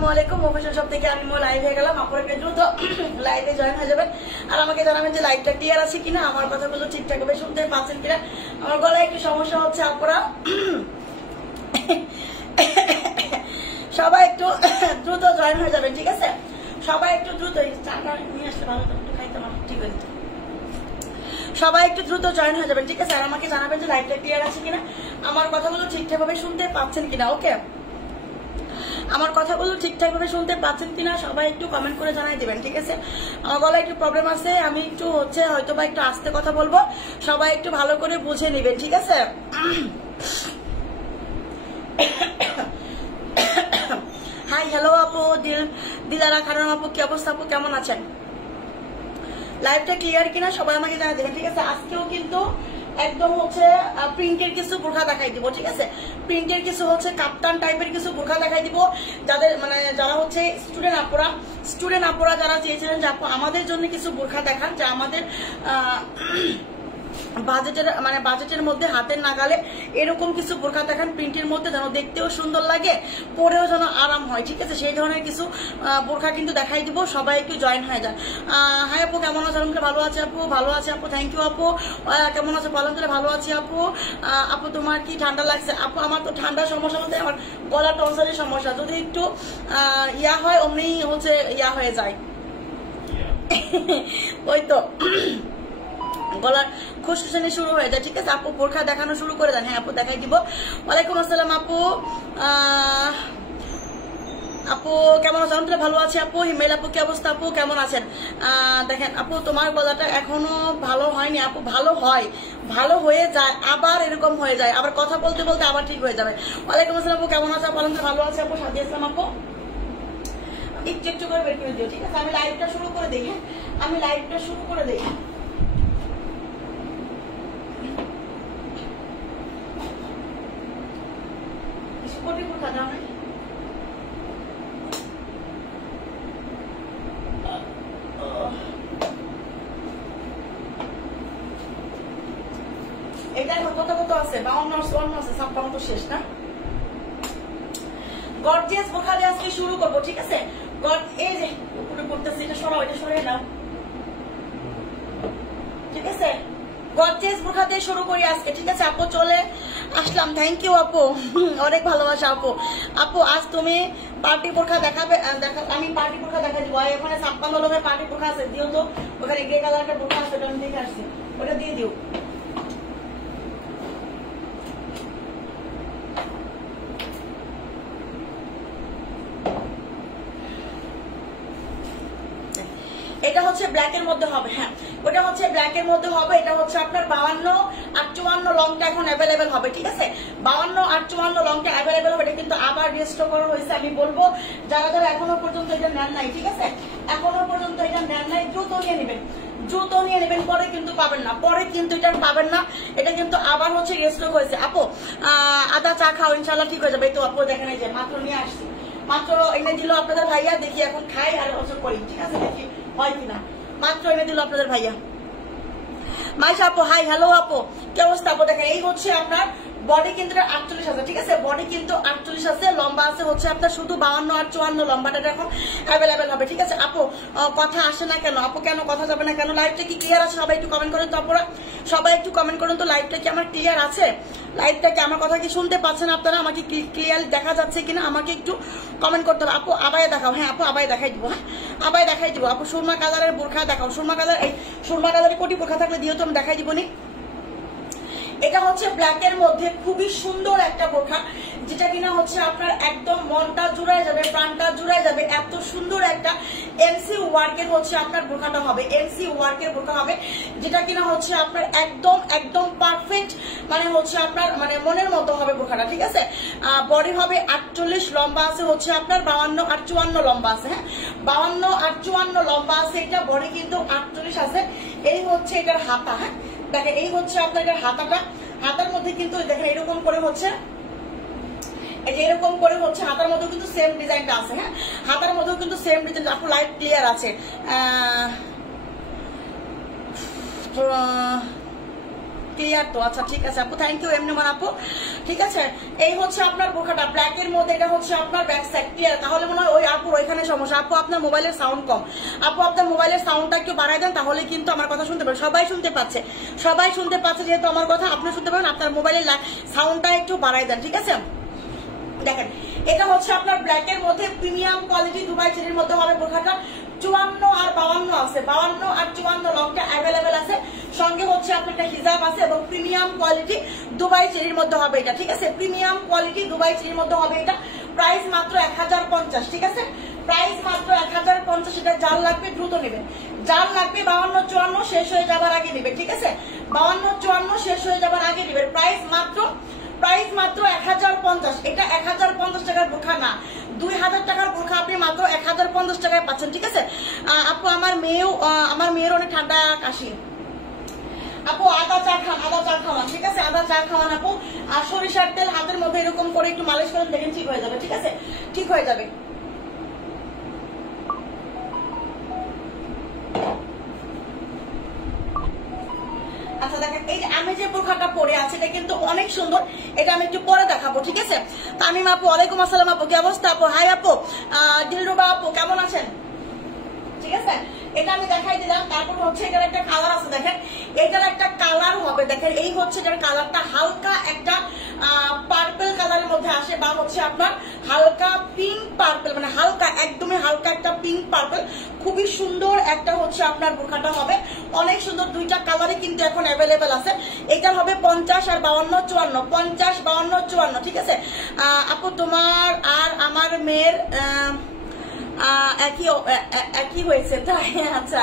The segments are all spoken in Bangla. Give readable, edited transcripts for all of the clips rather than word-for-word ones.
আসসালামু আলাইকুম। মোফেশন শপ থেকে আমি লাইভ হয়ে গেলাম। আপনারা একটু দ্রুত লাইভে জয়েন হয়ে যাবেন আর আমাকে জানাবেন যে লাইভটা ক্লিয়ার আছে কিনা, আমার কথাগুলো ঠিকঠাক ভাবে শুনতে পাচ্ছেন কিনা। আমার গলায় একটু সমস্যা হচ্ছে, আপনারা সবাই একটু দ্রুত জয়েন হয়ে যাবেন, ঠিক আছে? সবাই একটু দ্রুত চাটা নিয়ে আসলে ভালো একটু খাইতে আমার ঠিক হয়ে যেত। সবাই একটু দ্রুত জয়েন হয়ে যাবেন, ঠিক আছে? আর আমাকে জানাবেন যে লাইভটা ক্লিয়ার আছে কিনা, আমার কথাগুলো ঠিকঠাক ভাবে শুনতে পাচ্ছেন কিনা। ওকে, আমার কথাগুলো ঠিকঠাক ভাবে শুনতে পাচ্ছেন কিনা সবাই একটু কমেন্ট করে জানাই দিবেন, ঠিক আছে? আমার গলায় একটু প্রবলেম আছে, আমি একটু হয়তো বা একটু আস্তে কথা বলবো, সবাই একটু ভালো করে বুঝে নেবেন, ঠিক আছে? হাই, হ্যালো আপু, দিলারা খারাপ আপু, কি অবস্থা আপু, কেমন আছেন? লাইভটা ক্লিয়ার কিনা সবাই আমাকে জানাই দেবেন, ঠিক আছে? আজকেও কিন্তু একদম প্রিন্টের কিছু বোরখা দেখাই দিব, ঠিক আছে? প্রিন্টের কিছু কাপ্তান টাইপের কিছু বোরখা দেখাই দিব, যাদের যারা স্টুডেন্ট আপুরা যারা চেয়েছিলেন যে আপু আমাদের জন্য কিছু বোরখা দেখান, যা আমাদের বাজেটের মধ্যে হাতের নাগালে এরকম কিছু বোরখা দেখান প্রিন্টের মধ্যে, যেন দেখতেও সুন্দর লাগে, পরেও যেন আরাম হয়, ঠিক আছে? সেই ধরনের কিছু বোরখা কিন্তু দেখাই দিব। সবাই একটু জয়েন হয়ে যান। হাই আপু, কেমন আছে? আলহামদুলিল্লাহ ভালো আছে আপু, ভালো আছে আপু, থ্যাংক ইউ আপু। কেমন আছে? আলহামদুলিল্লাহ ভালো আছি আপু। আপু তোমার কি ঠান্ডা লাগছে? আপু আমার তো ঠান্ডার সমস্যা বলতে আমার গলা টনসালের সমস্যা, যদি একটু ইয়া হয় অমনি ইয়া হয়ে যায়। ওই তো গলার খুশখুশানি শুরু হয়ে যায়, ঠিক আছে? আপু বোরখা দেখানো শুরু করে দেন। হ্যাঁ আপু, দেখাই দিব। ওয়ালাইকুম আসসালাম আপু। আপু কেমন আছেন? আলহামদুলিল্লাহ ভালো আছে আপু। হিমেল আপু, কি অবস্থা আপু, কেমন আছেন? দেখেন আপু, তোমার গলাটা এখনো ভালো হয়নি আপু। ভালো হয়, ভালো হয়ে যায়, আবার এরকম হয়ে যায়, আবার কথা বলতে বলতে আবার ঠিক হয়ে যাবে। ওয়ালাইকুম আসসালাম আপু, কেমন আছে আপু? আলহামদুলিল্লাহ ভালো আছে আপু। সাদিয়া ইসলাম আপু, একটু একটু করে বের করে দিও, ঠিক আছে? আমি লাইভটা শুরু করে দিই। হ্যাঁ, আমি লাইভটা শুরু করে দিই। এটাই কত কত আছে? 52 আছে, 56 তো শেষ না? গর্জিয়াস বোরখা দিয়ে আজকে শুরু করবো, ঠিক আছে? এই যে উপরে পড়তেছে, এটা সরাও, এটা সরিয়ে নাও, ঠিক আছে? গর্জিয়াস বোরখা দিয়ে শুরু করি আজকে, ঠিক আছে? আপু চলে আসলাম, থ্যাংক ইউ আপু, অনেক ভালোবাসা আপু। আপু আজ তুমি পার্টি বোরখা দেখাবে? আমি পার্টি বোরখা দেখা দিব। ওখানে 56 লোকের পার্টি বোরখা আছে, দিও তো। ওখানে গ্রে কালার একটা বোরখা আছে, ওটা আমি দেখে আসছি, ওটা দিয়ে দিও। এটা ব্ল্যাক এর মধ্যে হবে। হ্যাঁ, ওটা ব্ল্যাক এর মধ্যে হবে। এটা আপনার 52 আর 54 লংটা এখন অ্যাভেলেবেল হবে, ঠিক আছে? 52 আর 54 লংটা অ্যাভেলেবেল হবে। এটা কিন্তু আবার রিস্টক করা হয়েছে। আমি বলবো যারা যারা এখনো পর্যন্ত এটা নেন নাই, ঠিক আছে? এখনো পর্যন্ত এটা নেন নাই, দ্রুত নিয়ে নেবেন, দ্রুত নিয়ে নেবেন, পরে কিন্তু পাবেন না, পরে কিন্তু এটা পাবেন না। এটা কিন্তু আবার রিস্টক হয়েছে। আপু আদা চা খাও, ইনশাল্লাহ ঠিক হয়ে যাবে। এই তো আপু দেখেন, এই যে মাত্র নিয়ে আসছি, মাত্র এনে দিল আপনাদের ভাইয়া। দেখি এখন খাই আর করি, ঠিক আছে? দেখি হয় কিনা। মাত্র এনে দিল আপনাদের ভাইয়া। মাইশা আপু, হাই, হ্যালো আপু, কি অবস্থা আপু? দেখেন এই আপনার বডি কিন্তু 48 আছে, ঠিক আছে? বডি কিন্তু 48 আছে, লম্বা আছে আপনার শুধু 52 আর 54 লম্বাটা এখন অ্যাভেলেবেল হবে, ঠিক আছে? আপু কথা আসে না কেন আপু? কেন কথা যাবে না কেন? লাইভটা কি ক্লিয়ার আছে? সবাই একটু কমেন্ট করেন তো আপনারা, সবাই একটু কমেন্ট করেন তো, লাইভটা কি আমার ক্লিয়ার আছে? লাইভটা কি আমার কথা কি শুনতে পাচ্ছেন আপনারা? আমাকে ক্লিয়ার দেখা যাচ্ছে কিনা আমাকে একটু কমেন্ট করতে হবে। আপু আবায়া দেখাও। হ্যাঁ আপু, আবায়া দেখাই দিব। হ্যাঁ, আবায়া দেখাই দিব। আপু সুরমা কালারের বোরখা দেখাও। সুরমা কালারের কোটি বোরখা থাকলে দিও তো, আমি দেখাই দিব নি। এটা ব্ল্যাক এর মধ্যে খুবই সুন্দর একটা বোরখা, যেটা কিনা আপনার একদম মনটা জুড়ায় যাবে, প্রাণটা জুড়ায় যাবে। এত সুন্দর একটা এনসি ওয়ার্কের আপনার বোরখাটা হবে, এনসি ওয়ার্কের বোরখা হবে, যেটা কিনা আপনার একদম একদম পারফেক্ট, আপনার মনের মতো হবে বোরখাটা, ঠিক আছে? বডি হবে 48, লম্বা আছে আপনার 52 আর 54 লম্বা আছে। হ্যাঁ, 52 আর 54 লম্বা আছে। এটা বডি কিন্তু 48 আছে। এই এটার হাতা। হ্যাঁ দেখেন, এই আপনার এটার হাতাটা। হাতার মধ্যে কিন্তু দেখেন এরকম করে এই যে এরকম করে হাতার মধ্যে কিন্তু সেম ডিজাইনটা আছে। হ্যাঁ, হাতার মধ্যেও কিন্তু সেম ডিজাইন। আপনার লাইট ক্লিয়ার আছে। ক্লিয়ার তো? আচ্ছা ঠিক আছে আপু, থ্যাংক ইউ এমনি আপু। ঠিক আছে, এই হচ্ছে আপনার বোরখাটা ব্ল্যাক এর মধ্যে, এটা হচ্ছে আপনার ব্যাক সাইড ক্লিয়ার। তাহলে মনে হয় ওই আপুর ওইখানে সমস্যা। আপু আপনার মোবাইলের সাউন্ড কম, আপু আপনার মোবাইলের সাউন্ডটা একটু বাড়াই দেন, তাহলে কিন্তু আমার কথা শুনতে পাবেন। সবাই শুনতে পাচ্ছে, সবাই শুনতে পাচ্ছে যেহেতু আমার কথা আপনি শুনতে পাবেন, আপনার মোবাইলের সাউন্ডটা একটু বাড়াই দেন। ঠিক আছে, দেখেন এটা হচ্ছে আপনার ব্ল্যাক এর মধ্যে প্রিমিয়াম কোয়ালিটি দুবাই চেরির মধ্যে হবে বোরখাটা। 54 আর 52 আছে, 52 আর 54 লংটা অ্যাভেলেবেল আছে। সঙ্গে হচ্ছে আপনার একটা হিজাব আছে এবং প্রিমিয়াম কোয়ালিটি দুবাই চেরির মধ্যে হবে এটা। ঠিক আছে, প্রিমিয়াম কোয়ালিটি দুবাই চেরির মধ্যে হবে এটা। প্রাইস মাত্র 1050। ঠিক আছে, প্রাইস মাত্র 1050। এটা যার লাগবে দ্রুত নেবেন, যার লাগবে 52 54 শেষ হয়ে যাবার আগে নেবেন। ঠিক আছে, 52 54 শেষ হয়ে যাবার আগে নেবেন। প্রাইস মাত্র 1050। এটা 1050 টাকার বোরখা না, 2000 টাকার বোরখা আপনি মাত্র 1050 টাকায় পাচ্ছেন। ঠিক আছে আপু, আমার মেয়ের অনেক ঠান্ডা কাশি। আপু আদা চা খান, আদা চা খাওয়ান। ঠিক আছে, আদা চা খাওয়ান আপু। আর সরিষার তেল হাতের মধ্যে এরকম করে একটু মালিশ করেন, দেখেন ঠিক হয়ে যাবে। ঠিক আছে, ঠিক হয়ে যাবে। আচ্ছা দেখেন, এই যে আমি যে বোরখাটা পরে আছি এটা কিন্তু অনেক সুন্দর, এটা আমি একটু পরে দেখাবো। ঠিক আছে, তামিম আপু ওয়ালাইকুম আসসালাম আপু, কি অবস্থা আপু? হাই আপু, দিলরুবা আপু কেমন আছেন? ঠিক আছে, এটা আমি দেখাই দিলাম। তারপর হচ্ছে এটার একটা কালার আছে, দেখেন এটার একটা কালার হবে। দেখেন এই হচ্ছে এটার কালারটা, হালকা একটা পার্পল কালারের মধ্যে আসে, বা হচ্ছে আপনার হালকা পিঙ্ক পার্পল, মানে হালকা একদমই হালকা একটা পিঙ্ক পার্পল। খুবই সুন্দর একটা হচ্ছে আপনার বোরখাটা হবে, অনেক সুন্দর। দুইটা কালারই কিন্তু এখন অ্যাভেলেবেল আছে। এটা হবে 50 আর 52 54, 50 52 54। ঠিক আছে আপু, তোমার আর আমার মেয়ের একই হয়েছে তাই? আচ্ছা,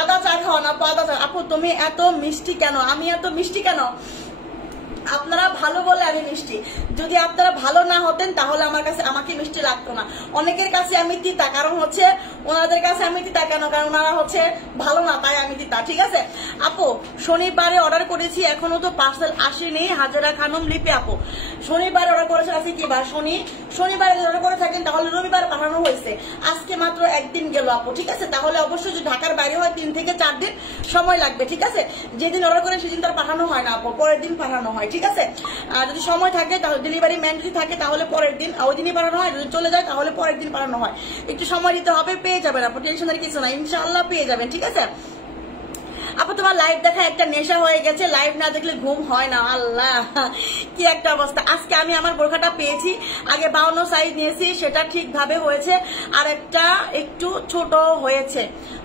আদা চা খাওয়ান আপু, আদা চা। আপু তুমি এত মিষ্টি কেন? আমি এত মিষ্টি কেন? আপনারা ভালো বলে আমি মিষ্টি। যদি আপনারা ভালো না হতেন তাহলে আমাকে মিষ্টি লাগতো না। অনেকের কাছে আমি তিতা, কারণ হচ্ছে ওনাদের কাছে আমি তিতা কেন? কারণ ওনারা হচ্ছে ভালো না, তাই আমি তিতা। ঠিক আছে আপু, শনিবারে অর্ডার করেছি, এখনো তো পার্সেল আসেনি। হাজেরা খানম লিপি আপু, শনিবারে অর্ডার করেছেন, আজকে কি বার? শনিবারে অর্ডার করে থাকেন তাহলে রবিবার পাঠানো হয়েছে, আজকে মাত্র একদিন গেল আপু। ঠিক আছে, তাহলে অবশ্যই যদি ঢাকার বাইরে হয় 3 থেকে 4 দিন সময় লাগবে। ঠিক আছে, যেদিন অর্ডার করে সেদিন তার পাঠানো হয় না আপু, পরের দিন পাঠানো হয়। ঠিক আছে, আর যদি সময় থাকে তাহলে ডেলিভারি ম্যান যদি থাকে তাহলে পরের দিন ওই দিনই পাঠানো হয়, যদি চলে যায় তাহলে পরের দিন পাঠানো হয়। একটু সময় দিতে হবে, পেয়ে যাবেন আপু, টেনশনের কিছু না, ইনশাআল্লাহ পেয়ে যাবেন। ঠিক আছে আপু, তোমার লাইভ দেখা একটা নেশা হয়ে গেছে, লাইভ না দেখলে ঘুম হয় না। আল্লাহ কি একটা অবস্থা। আজকে আমি আমার বোরখাটা পেয়েছি, আগে 52 সাইজ নিয়েছি, সেটা ঠিকভাবে হয়েছে, আর একটা একটু ছোট হয়েছে,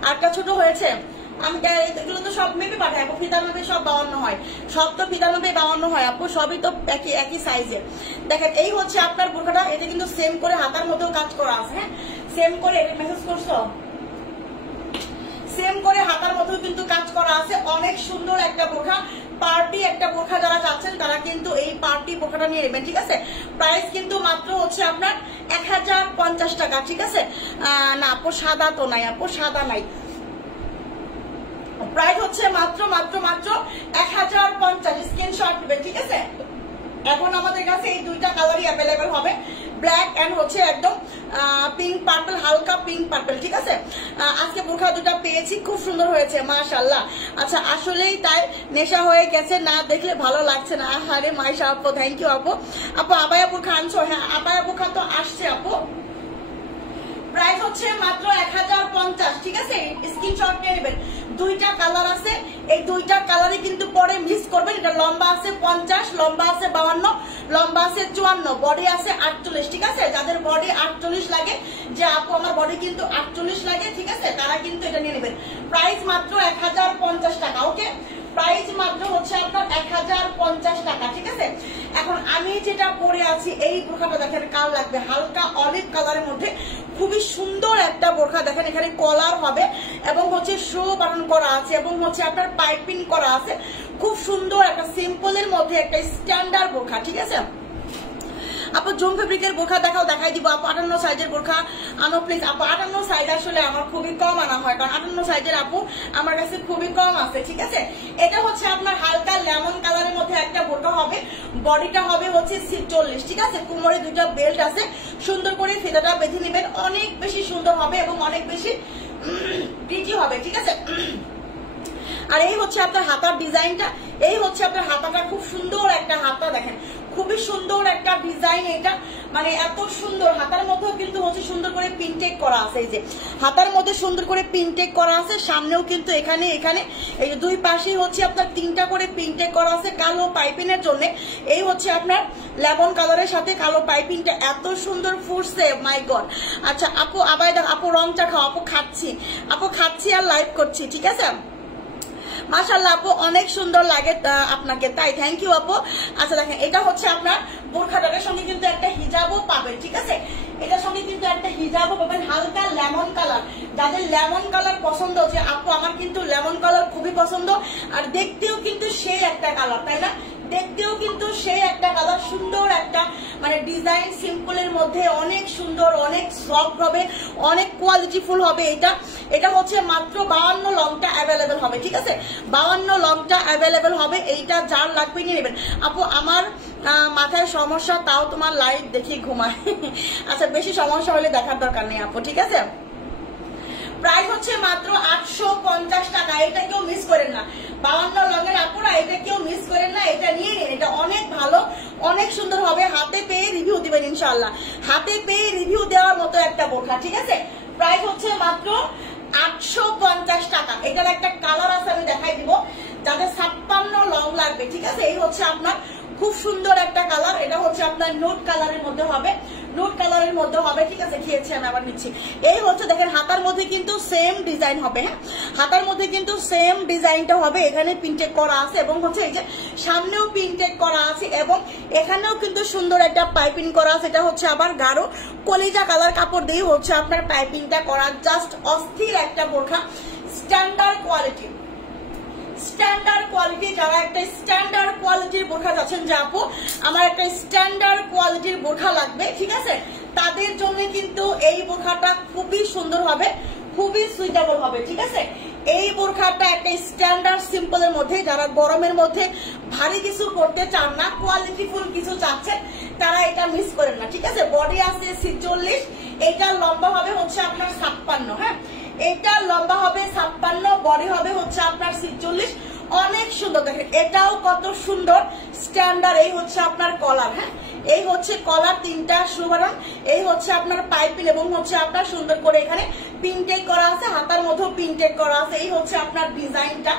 আরটা ছোট হয়েছে। আমি এগুলো তো সব মেপে পাঠাই আপু, ফিতা মেপে সব 52 হয়, সব তো ফিতা মেপে 52 হয় আপু, সবই তো একই সাইজের। দেখেন এই হচ্ছে আপনার বোরখাটা, এটা কিন্তু সেম করে হাতার মধ্যেও কাজ করা আছে। হ্যাঁ, সেম করে মেসেজ করছো, সেম করে হাতার মধ্যেও কিন্তু কাজ করা আছে। অনেক সুন্দর একটা বোরখা, পার্টি একটা বোরখা যারা চাচ্ছেন তারা কিন্তু এই পার্টি বোরখাটা নিয়ে নেবেন। ঠিক আছে, প্রাইস কিন্তু মাত্র হচ্ছে আপনার 1050 টাকা। ঠিক আছে না আপু, সাদা তো নাই আপু, সাদা নাই। প্রাইস হচ্ছে মাত্র 1050, স্ক্রিনশট নেবেন। ঠিক আছে, এখন আমাদের কাছে এই দুইটা কালারই অ্যাভেলেবেল হবে, ব্ল্যাক এন্ড হচ্ছে একদম পিঙ্ক পার্পল, হালকা পিঙ্ক পার্পল। ঠিক আছে, আজকে বোরখা দুটা পেয়েছি, খুব সুন্দর হয়েছে মাশাআল্লাহ। আচ্ছা, আসলেই তাই নেশা হয়ে গেছে, না দেখলে ভালো লাগছে না। আরে মাইশা আপু, থ্যাংক ইউ আপু। আপু আবায়া বোরখা আনছো? হ্যাঁ, আবায়া বোরখা তো আসছে আপু। প্রাইস হচ্ছে মাত্র 1050। ঠিক আছে, স্ক্রিনশট নিয়ে নেবেন। দুইটা কালার আছে, এই দুইটা কালারই কিন্তু পরে মিস করবেন। এটা লম্বা আছে 50, লম্বা আছে 52, লম্বা আছে 54, বডি আছে 48। ঠিক আছে, যাদের বডি 48 লাগে, যে আপু আমার বডি কিন্তু 48 লাগে, ঠিক আছে, তারা কিন্তু এটা নিয়ে নেবেন। প্রাইস মাত্র 1050 টাকা। ওকে, প্রাইস মাত্র হচ্ছে আপনার 1050 টাকা। ঠিক আছে, এখন আমি যেটা পরে আছি এই বোরখাটা দেখেন কাল লাগবে, হালকা অলিভ কালারের মধ্যে, খুবই সুন্দর একটা বোরখা। দেখেন এখানে কলার হবে এবং হচ্ছে শো বাটন করা আছে এবং হচ্ছে আপনার পাইপিং করা আছে। খুব সুন্দর একটা সিম্পলের মধ্যে একটা স্ট্যান্ডার্ড বোরখা। ঠিক আছে আপু, জুম ফেব্রিকের বোরখা দেখাই দিব আপু। 58 সাইজের বোরখা আনো প্লিজ আপু। 58 সাইজ আসলে আমার খুবই কম আনা হয়, কারণ 58 সাইজের আপু আমার কাছে খুবই কম আছে। ঠিক আছে, এটা হচ্ছে আপনার হালকা লেমন কালারের মধ্যে একটা বোরখা হবে, বডিটা হবে হচ্ছে 40। ঠিক আছে, কোমরে দুইটা বেল্ট আছে, সুন্দর করে ফিতাটা বেঁধে নেবেন, অনেক বেশি সুন্দর হবে এবং অনেক বেশি প্রিটি হবে। ঠিক আছে আর এই হচ্ছে আপনার হাতার ডিজাইনটা, এই হচ্ছে আপনার হাতাটা, খুব সুন্দর একটা হাতা দেখেন, খুবই সুন্দর একটা ডিজাইন এটা, মানে এত সুন্দর। হাতার মধ্যেও কিন্তু হচ্ছে সুন্দর করে পিনটেক করা আছে, এই যে হাতার মধ্যে সুন্দর করে পিনটেক করা আছে, সামনেও কিন্তু এখানে এখানে এই দুই পাশেই হচ্ছে আপনার 3টা করে পিনটেক করা আছে কালো পাইপিনের জন্য। এই হচ্ছে আপনার লেমন কালারের সাথে কালো পাইপিংটা এত সুন্দর ফুটছে, মাই গড। আচ্ছা আপু আবার দেখ, আপু রংটা খাও, আপু খাচ্ছি আর লাইভ করছি, ঠিক আছে। মাশাআল্লাহ আপু অনেক সুন্দর লাগে আপনাকে, তাই থ্যাংক ইউ আপু। আচ্ছা দেখেন এটা হচ্ছে আপনার বোরখাটার সঙ্গে কিন্তু একটা হিজাবও পাবেন, ঠিক আছে, এটার সঙ্গে কিন্তু একটা হিজাবও পাবেন হালকা লেমন কালার। যাদের লেমন কালার পছন্দ হচ্ছে, আপু আমার কিন্তু লেমন কালার খুবই পছন্দ, আর দেখতেও কিন্তু সেই একটা কালার, তাই না, দেখতেও কিন্তু সেই একটা কালার, সুন্দর একটা মানে ডিজাইন, সিম্পলের মধ্যে অনেক সুন্দর, অনেক সফট হবে, অনেক কোয়ালিটিফুল হবে। এটা হচ্ছে মাত্র 52 লংটা অ্যাভেলেবেল হবে, ঠিক আছে, 52 লংটা অ্যাভেলেবেল হবে। এইটা যার লাগবে নিয়ে নেবেন। আপু আমার মাথায় সমস্যা, তাও তোমার লাইভ দেখি ঘুমায়। আচ্ছা বেশি সমস্যা হলে দেখার দরকার নেই আপু, ঠিক আছে। প্রাইস হচ্ছে মাত্র 850 টাকা, এটা কেউ মিস করেন না। 52 লংয়ের আপুরা এটা কেউ মিস করেন না, এটা নিয়ে নিন, এটা অনেক ভালো, অনেক সুন্দর হবে। হাতে পেয়ে রিভিউ দিবেন ইনশাআল্লাহ, হাতে পেয়ে রিভিউ দেওয়ার মতো একটা বোরখা, ঠিক আছে। প্রাইস হচ্ছে মাত্র 850 টাকা। এটার একটা কালার আছে, আমি দেখাই দিব, যাদের 56 লং লাগবে, ঠিক আছে। এই হচ্ছে আপনার খুব সুন্দর একটা কালার, এটা হচ্ছে আপনার নোট কালারের মধ্যে হবে, নোট কালারের মধ্যে হবে, ঠিক আছে। খেয়েছি আমি আবার নিচ্ছি। এই হচ্ছে দেখেন হাতার মধ্যে কিন্তু সেম ডিজাইন হবে, হ্যাঁ হাতার মধ্যে কিন্তু সেম ডিজাইনটা হবে, এখানে পিনটেক করা আছে এবং হচ্ছে এই যে সামনেও পিনটেক করা আছে এবং এখানেও কিন্তু সুন্দর একটা পাইপিং করা আছে। এটা হচ্ছে আবার গাঢ় কলিজা কালার কাপড় দিয়ে হচ্ছে আপনার পাইপিংটা করা, জাস্ট অস্থির একটা বোরখা, স্ট্যান্ডার্ড কোয়ালিটি, স্ট্যান্ডার্ড কোয়ালিটি। যারা একটা স্ট্যান্ডার্ড কোয়ালিটির বোরখা চাচ্ছেন যে আপু আমার একটা স্ট্যান্ডার্ড কোয়ালিটির বোরখা লাগবে, ঠিক আছে, তাদের জন্য কিন্তু এই বোরখাটা খুবই সুন্দর হবে, খুবই সুইটেবল হবে, ঠিক আছে। এই বোরখাটা একটা স্ট্যান্ডার্ড সিম্পলের মধ্যে, যারা গরমের মধ্যে ভারী কিছু পরতে চান না, কোয়ালিটিফুল কিছু চাচ্ছেন, তারা এটা মিস করেন না, ঠিক আছে। বডি আছে 46, এটা লম্বা হবে হচ্ছে আপনার 56, হ্যাঁ এটা লম্বা হবে 56, বডি হবে হচ্ছে আপনার 46, অনেক সুন্দর দেখেন, এটাও কত সুন্দর স্ট্যান্ডার্ড। এই হচ্ছে আপনার কলার, হ্যাঁ এই হচ্ছে কলার 3টা সুবারন, এই হচ্ছে আপনার পাইপিং এবং হচ্ছে আপনার সুন্দর করে এখানে পিনটেক করা আছে, হাতার মধ্যেও পিনটেক করা আছে। এই হচ্ছে আপনার ডিজাইনটা,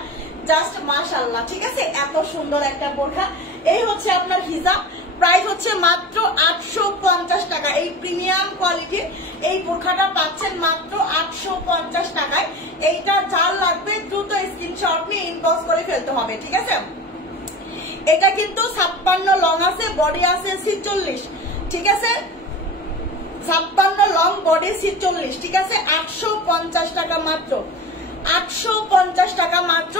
জাস্ট মাশাআল্লাহ, ঠিক আছে, এত সুন্দর একটা বোরখা। এই হচ্ছে আপনার হিজাব, প্রাইস হচ্ছে মাত্র 850 টাকা। এই প্রিমিয়াম কোয়ালিটির এই বোরখাটা পাচ্ছেন মাত্র 850 টাকায়। এইটা যার লাগবে দ্রুত স্ক্রিনশট নিয়ে ইনবক্স করে ফেলতে হবে, ঠিক আছে। এটা কিন্তু 56 লং আছে, বডি আছে 46, ঠিক আছে, 56 লং বডি 46, ঠিক আছে। 850 টাকা মাত্র, 850 টাকা মাত্র।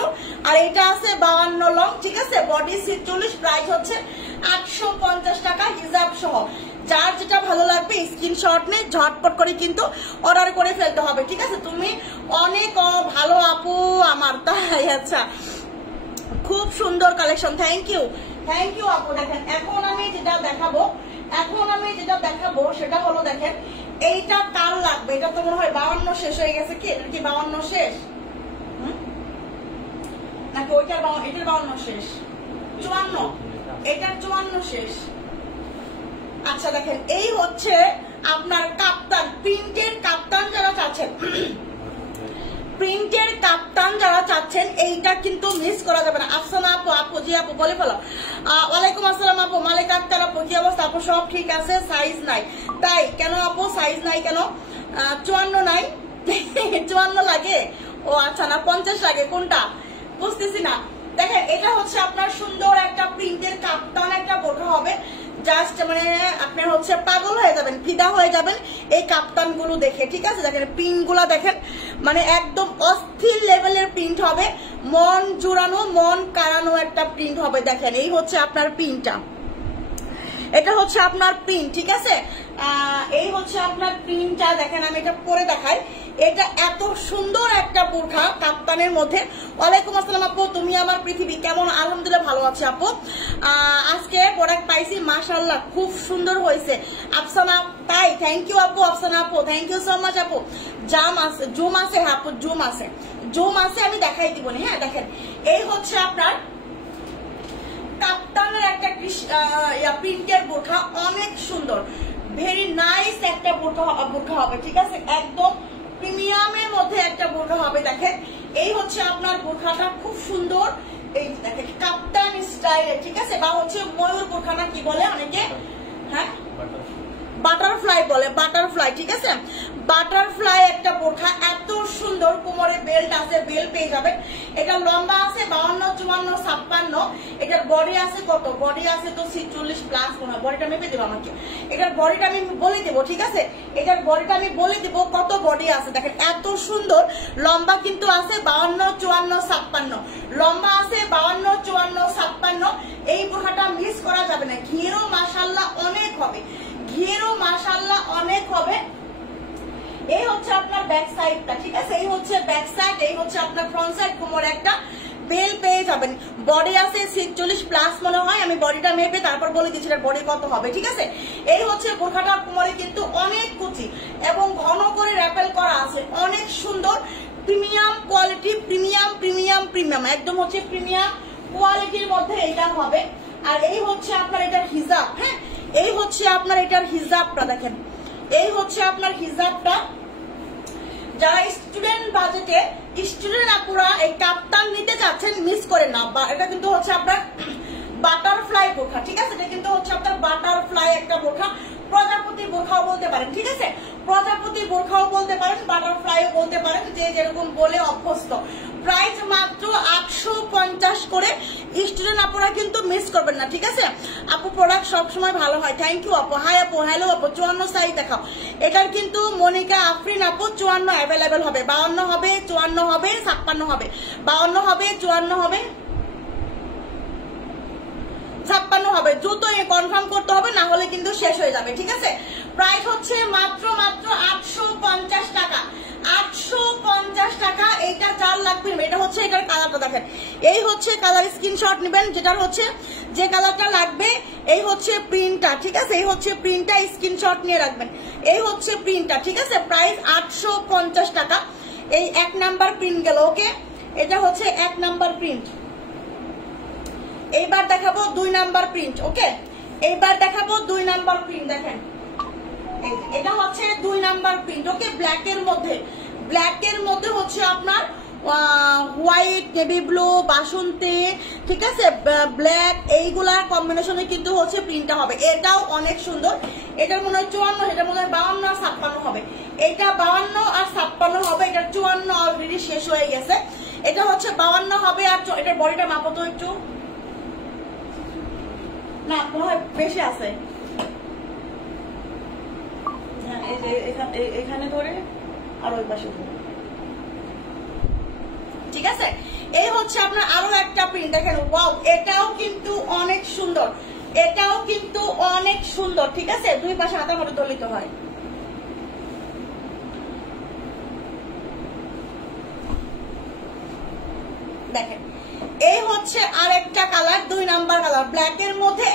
আর এটা আছে 52 লং, ঠিক আছে, বডি 46, প্রাইস হচ্ছে 850 টাকা হিজাব সহ। যার যেটা ভালো লাগবে স্ক্রিনশট নিয়ে ঝটপট করে কিন্তু অর্ডার করে ফেলতে হবে, ঠিক আছে। তুমি অনেক ভালো আপু আমার, তাই আচ্ছা খুব সুন্দর কালেকশন, থ্যাংক ইউ আপু। দেখেন এখন আমি যেটা দেখাবো সেটা হলো দেখেন এইটা কার লাগবে, এটা তো মনে হয় 52 শেষ হয়ে গেছে, কি এটা কি 52 শেষ নাকি ওইটার 52 শেষ, 54, এটার 54 শেষ। আচ্ছা দেখেন এই হচ্ছে আপনার কাপ্তান, প্রিন্টের কাপ্তান যারা চাচ্ছেন, প্রিন্টের কাপ্তান যারা চাচ্ছেন এইটা কিন্তু মিস করা যাবে না। আফসানা আপু জি আপু বলে ফেলো। ওয়ালাইকুম আসসালাম আপু, মালিক আক্তার আপু কি অবস্থা আপু? সব ঠিক আছে, সাইজ নাই, তাই কেন আপু সাইজ নাই কেন? 54 নাই, 54 লাগে, ও আচ্ছা না 50 লাগে, কোনটা বুঝতেছি না। দেখেন এটা হচ্ছে আপনার সুন্দর একটা প্রিন্টের কাপ্তান একটা বোরখা হবে, জাস্ট মানে আপনার হচ্ছে পাগল হয়ে যাবেন, ফিদা হয়ে যাবেন এই কাপ্তান গুলো দেখে, ঠিক আছে। দেখেন প্রিন্ট গুলা দেখেন, মানে একদম অস্থির লেভেলের প্রিন্ট হবে, মন জুড়ানো মন কাড়ানো একটা প্রিন্ট হবে। দেখেন এই হচ্ছে আপনার প্রিন্টটা, এটা হচ্ছে আপনার প্রিন্ট, ঠিক আছে। এই হচ্ছে আপনার প্রিন্টটা, দেখেন আমি এটা পরে দেখাই। এটা এত সুন্দর একটা বোরখা কাপ্তানের মধ্যে। ওয়ালাইকুম আসসালাম আপু, তুমি আমার পৃথিবী, কেমন? আলহামদুলিল্লাহ ভালো আছি আপু। আজকে প্রোডাক্ট পাইছি মাশাআল্লাহ, খুব সুন্দর হয়েছে আফসানা, তাই থ্যাংক ইউ আপু, আফসানা আপু থ্যাংক ইউ সো মাচ আপু। জুম আছে আপু, জুম আছে, জুম আছে আমি দেখাই দিব না। হ্যাঁ দেখেন এই হচ্ছে আপনার কাপ্তানের একটা প্রিন্টের বোরখা, অনেক সুন্দর, ভেরি নাইস একটা বোরখা হবে, ঠিক আছে, একদম প্রিমিয়ামের মধ্যে একটা বোরখা হবে। দেখেন এই হচ্ছে আপনার বোরখাটা, খুব সুন্দর, এই দেখেন কাপ্তান স্টাইলে, ঠিক আছে, বা হচ্ছে ময়ূর বোরখা না কি বলে অনেকে, হ্যাঁ বাটারফ্লাই বলে, বাটারফ্লাই, ঠিক আছে, বাটারফ্লাই একটা বোরখা, এত সুন্দর, কোমরে বেল্ট আছে, বেল্ট পেয়ে যাবেন। এটা লম্বা আছে 52, 54, 56, এটার বডি আছে কত, বডি আছে তো 46 প্লাস মনে হয়, বডিটা মেপে দেবো আমাকে, এটার বডিটা আমি বলে দেবো, ঠিক আছে, এটার বডিটা আমি বলে দেবো কত বডি আছে। দেখেন এত সুন্দর, লম্বা কিন্তু আছে 52, 54, 56, লম্বা আছে 52, 54, 56। এই বোরখাটা মিস করা যাবে না, ঘিরও মাশাআল্লাহ অনেক হবে, ঘিরও মাশাআল্লাহ অনেক হবে। এই হচ্ছে আপনার ব্যাক সাইডটা, ঠিক আছে, এই হচ্ছে ব্যাক সাইড, এই হচ্ছে আপনার ফ্রন্ট সাইড, কোমরে একটা বেল পেয়ে যাবেন। বডি আছে 46 প্লাস মনে হয়, আমি বডিটা মেপে তারপর বলে দিচ্ছি বডি কত হবে, ঠিক আছে। এই হচ্ছে বোরখাটা, কোমরে কিন্তু অনেক কুচি এবং ঘন করে র্যাপেল করা আছে, অনেক সুন্দর, premium quality, premium premium premium, একদম হচ্ছে প্রিমিয়াম কোয়ালিটির মধ্যে এটা হবে। আর এই হচ্ছে আপনার এটার হিজাব, হ্যাঁ এই হচ্ছে আপনার এটার হিজাবটা, দেখেন এই হচ্ছে আপনার হিজাবটা। যারা স্টুডেন্ট বাজেটে স্টুডেন্ট আপুরা এই কাপ্তান নিতে চাচ্ছেন মিস করেন না, এটা কিন্তু হচ্ছে আপনার বাটারফ্লাই বোরখা, ঠিক আছে, এটা কিন্তু হচ্ছে আপনার বাটারফ্লাই একটা বোরখা, প্রজাপতি বোরখাও বলতে পারেন, ঠিক আছে, প্রজাপতি বোরখাও বলতে পারেন, বাটারফ্লাইও বলতে পারেন, যে যেরকম বলে অভ্যস্ত। প্রাইস মাত্র 850 করে, স্টুডেন্ট আপুরা কিন্তু মিস করবেন না, ঠিক আছে। আপু প্রোডাক্ট সবসময় ভালো হয়, থ্যাংক ইউ আপু। হাই আপু, হ্যালো আপু, 54 সাইজ দেখাও। এটার কিন্তু মনিকা আফরিন আপু 54 অ্যাভেলেবেল হবে, 52 হবে, 54 হবে, 56 হবে, 52 হবে, 54 হবে, 56 হবে, দ্রুত কনফার্ম করতে হবে, না হলে কিন্তু শেষ হয়ে যাবে, ঠিক আছে। প্রাইস হচ্ছে মাত্র 850 টাকা, 850 টাকা। এইটা যার লাগবে, এটা হচ্ছে এটার কালারটা দেখেন, এই হচ্ছে কালার, স্ক্রিনশট নেবেন যেটার হচ্ছে যে কালারটা লাগবে, এই হচ্ছে প্রিন্টটা, ঠিক আছে, এই হচ্ছে প্রিন্টটা, স্ক্রিনশট নিয়ে রাখবেন, এই হচ্ছে প্রিন্টটা, ঠিক আছে। প্রাইস 850 টাকা। এই 1 নাম্বার প্রিন্ট গেল, ওকে, এটা হচ্ছে 1 নাম্বার প্রিন্ট। এইবার দেখাবো 2 নাম্বার প্রিন্ট, ওকে, এইবার দেখাবো 2 নাম্বার প্রিন্ট। দেখেন এটা হচ্ছে 2 নাম্বার প্রিন্ট, ওকে, ব্ল্যাকের মধ্যে, ব্ল্যাকের মধ্যে হচ্ছে আপনার হোয়াইট, নেভি ব্লু, বাসন্তী, ঠিক আছে, ব্ল্যাক, এইগুলার কম্বিনেশনে কিন্তু হচ্ছে প্রিন্টটা হবে। এটাও অনেক সুন্দর, এটার মনে হয় 54, এটা মনে হয় 52 আর 56 হবে, এটা 52 আর 56 হবে, এটা 54 অলরেডি শেষ হয়ে গেছে, এটা হচ্ছে 52 হবে। আর এটার বডিটা মাপো তো একটু, না মনে হয় বেশি আছে, এখানে ধরে আর ওই পাশে ধরে, ঠিক আছে। এই হচ্ছে আপনার আরো একটা প্রিন্ট, দেখেন ওয়াও, এটাও কিন্তু অনেক সুন্দর, এটাও কিন্তু অনেক সুন্দর, ঠিক আছে, দুই পাশে হাতের মতো দলিত হয়। দেখেন এই হচ্ছে আরেকটা কালার, 2 নাম্বার কালার, ব্ল্যাকের মধ্যে,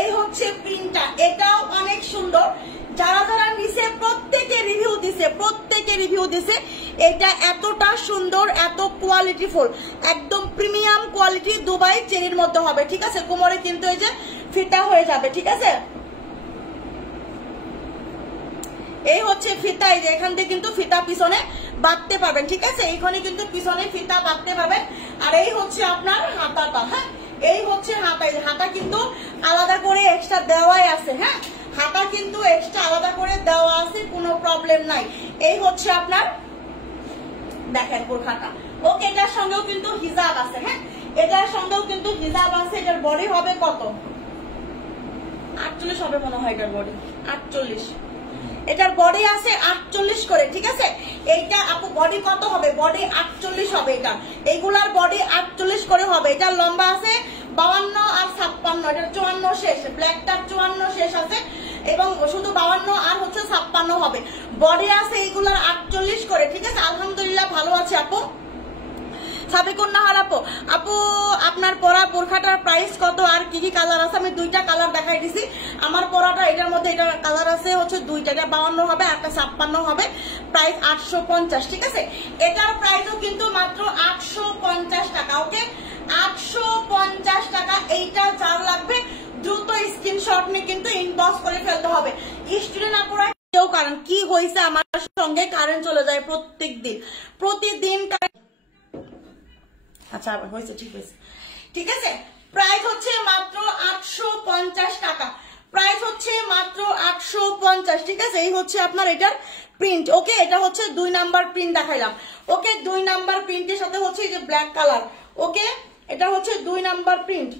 এই হচ্ছে প্রিন্টটা, এটাও অনেক সুন্দর। যারা যারা নিচে প্রত্যেকে রিভিউ দিছে, প্রত্যেকে রিভিউ দিছে, এটা এতটা সুন্দর, এত কোয়ালিটিফুল, একদম প্রিমিয়াম কোয়ালিটি, দুবাই চেরির মধ্যে হবে, ঠিক আছে। কোমরে কিন্তু এই যে ফিতা হয়ে যাবে, ঠিক আছে, এই হচ্ছে ফিতা, এই যে এখান থেকে কিন্তু ফিতা পিছনে বাঁধতে পারবেন, ঠিক আছে, এইখানে কিন্তু পিছনে ফিতা বাঁধতে পারবেন। আর এই হচ্ছে আপনার হাতাটা, হ্যাঁ এই হচ্ছে হাতা, এই হাতা কিন্তু আলাদা করে এক্সট্রা দেওয়াই আছে, হ্যাঁ হাতা কিন্তু এক্সট্রা আলাদা করে দেওয়া আছে, কোনো প্রবলেম নাই। এই হচ্ছে আপনার দেখেন বোরখাটা, ওকে, এটার সঙ্গেও কিন্তু হিজাব আছে, হ্যাঁ এটার সঙ্গেও কিন্তু হিজাব আছে। এটার বডি হবে কত, 48 হবে মনে হয়, এটার বডি 48, এটার বডি আছে 48 করে, ঠিক আছে। এইটা আপু বডি কত হবে, বডি 48 হবে, এটা এইগুলার বডি 48 করে হবে। এটার লম্বা আছে 52 আর 56, এটার 54 শেষ, ব্ল্যাকটার 54 শেষ আছে, এবং শুধু 52 আর হচ্ছে 56 হবে। বডি আছে এইগুলার 48 করে, ঠিক আছে। আলহামদুলিল্লাহ ভালো আছে আপু। সাবিকুন নাহার আপু, আপু আপনার পরা বোরখাটার প্রাইস কত আর কি কি কালার আছে? আমি দুইটা কালার দেখাই দিছি। আমার পরাটা এটার মধ্যে এটা কালার আছে হচ্ছে দুইটা, এটা 52 হবে, একটা 56 হবে, প্রাইস 850, ঠিক আছে? এটার প্রাইসও কিন্তু মাত্র 850 টাকা, ওকে? 850 টাকা। এইটা যার লাগবে দ্রুত স্ক্রিনশট নিয়ে কিন্তু ইনবক্স করে ফেলতে হবে। স্টুডেন্ট আপুরা কেউ, কারণ কি হয়েছে আমার সঙ্গে, কারেন্ট চলে যায় প্রতিদিন আচ্ছা হয়েছে, ঠিক আছে, ঠিক আছে। প্রাইস হচ্ছে মাত্র 850 টাকা, প্রাইস হচ্ছে মাত্র 850, ঠিক আছে? এই হচ্ছে আপনার এটার প্রিন্ট, ওকে? এটা হচ্ছে 2 নাম্বার প্রিন্ট দেখাইলাম, ওকে? 2 নাম্বার প্রিন্টের সাথে হচ্ছে এই যে ব্ল্যাক কালার, ওকে? এটা হচ্ছে 2 নাম্বার প্রিন্ট,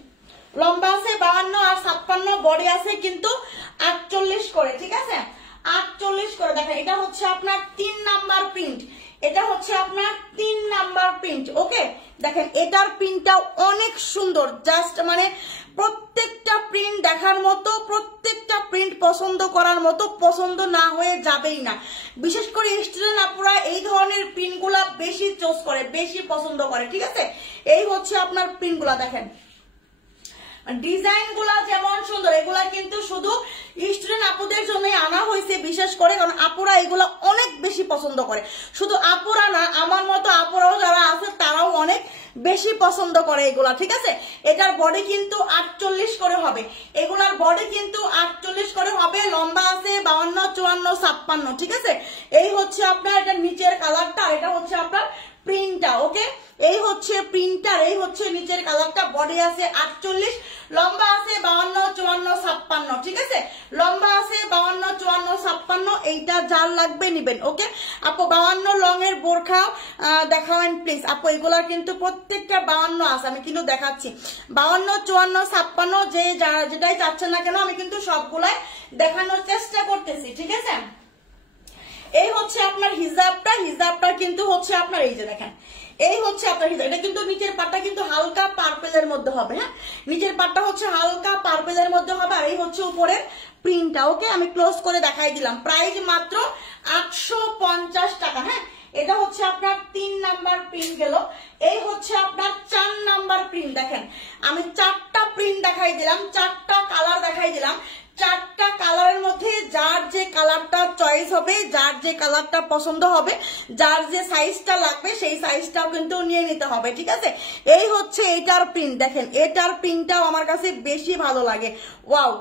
লম্বা আছে 52 আর 56, বডি আছে কিন্তু 48 করে, ঠিক আছে? 48 করে। দেখেন এটা হচ্ছে আপনার 3 নাম্বার প্রিন্ট, এটা হচ্ছে আপনার 3 নাম্বার প্রিন্ট, ওকে? দেখেন এটার প্রিন্টটা অনেক সুন্দর, জাস্ট মানে প্রত্যেকটা প্রিন্ট দেখার মতো, প্রত্যেকটা প্রিন্ট পছন্দ করার মতো, পছন্দ না হয়ে যাবেই না। বিশেষ করে স্টুডেন্ট আপুরা এই ধরনের প্রিন্টগুলা বেশি চয়েস করে, বেশি পছন্দ করে, ঠিক আছে? এই হচ্ছে আপনার প্রিন্টগুলা, দেখেন ডিজাইন গুলা যেমন সুন্দর, এগুলা কিন্তু শুধু স্টুডেন্ট আপুদের জন্যই আনা হয়েছে বিশেষ করে, কারণ আপুরা এগুলা অনেক বেশি পছন্দ করে। শুধু আপুরা না, আমার মতো আপুরাও যারা আছে তারাও অনেক বেশি পছন্দ করে এগুলা, ঠিক আছে? এটার বডি কিন্তু 48 করে হবে, এগুলার বডি কিন্তু 48 করে হবে, লম্বা আছে 52, 54, 56, ঠিক আছে? এই হচ্ছে আপনার এটা নিচের কালারটা, এটা হচ্ছে আপনার প্রিন্টটা, ওকে? এই হচ্ছে প্রিন্টার, এই হচ্ছে নিচের কালারটা, বডি আছে 48, লম্বা আছে 52, 54, 56, ঠিক আছে? লম্বা আছে 52, 54, 56, এইটা যার লাগবে নিবেন, ওকে? আপু 52 লং এর বোরখা দেখাবেন প্লিজ। আপু এগুলা কিন্তু প্রত্যেকটা 52 আছে, আমি কিন্তু দেখাচ্ছি 52, 54, 56, যে যেটাই চাচ্ছেন না কেন আমি কিন্তু সবগুলাই দেখানোর চেষ্টা করতেছি, ঠিক আছে? এই হচ্ছে আপনার হিজাবটা, হিজাবটা কিন্তু হচ্ছে আপনার এই যে দেখেন, এই হচ্ছে আপনার হিজাব। এটা কিন্তু নিচের পাটটা কিন্তু হালকা পার্পেলের মধ্যে হবে, হ্যাঁ? নিচের পাটটা হচ্ছে হালকা পার্পেলের মধ্যে হবে, আর এই হচ্ছে উপরের প্রিন্টটা, ওকে? আমি ক্লোজ করে দেখাই দিলাম। প্রাইস মাত্র 850 টাকা, হ্যাঁ? এটা হচ্ছে আপনার 3 নাম্বার প্রিন্ট গেল। এই হচ্ছে আপনার 4 নাম্বার প্রিন্ট। দেখেন আমি 4টা প্রিন্ট দেখাই দিলাম, 4টা কালার দেখাই দিলাম। 4টা কালারের মধ্যে যার যে কালারটা চয়েস হবে, যার যে কালারটা পছন্দ হবে, যার যে সাইজটা লাগবে সেই সাইজটাও কিন্তু নিয়ে নিতে হবে, ঠিক আছে? এই হচ্ছে এটার প্রিন্ট। দেখেন এটার প্রিন্টটাও আমার কাছে বেশি ভালো লাগে, ওয়াও!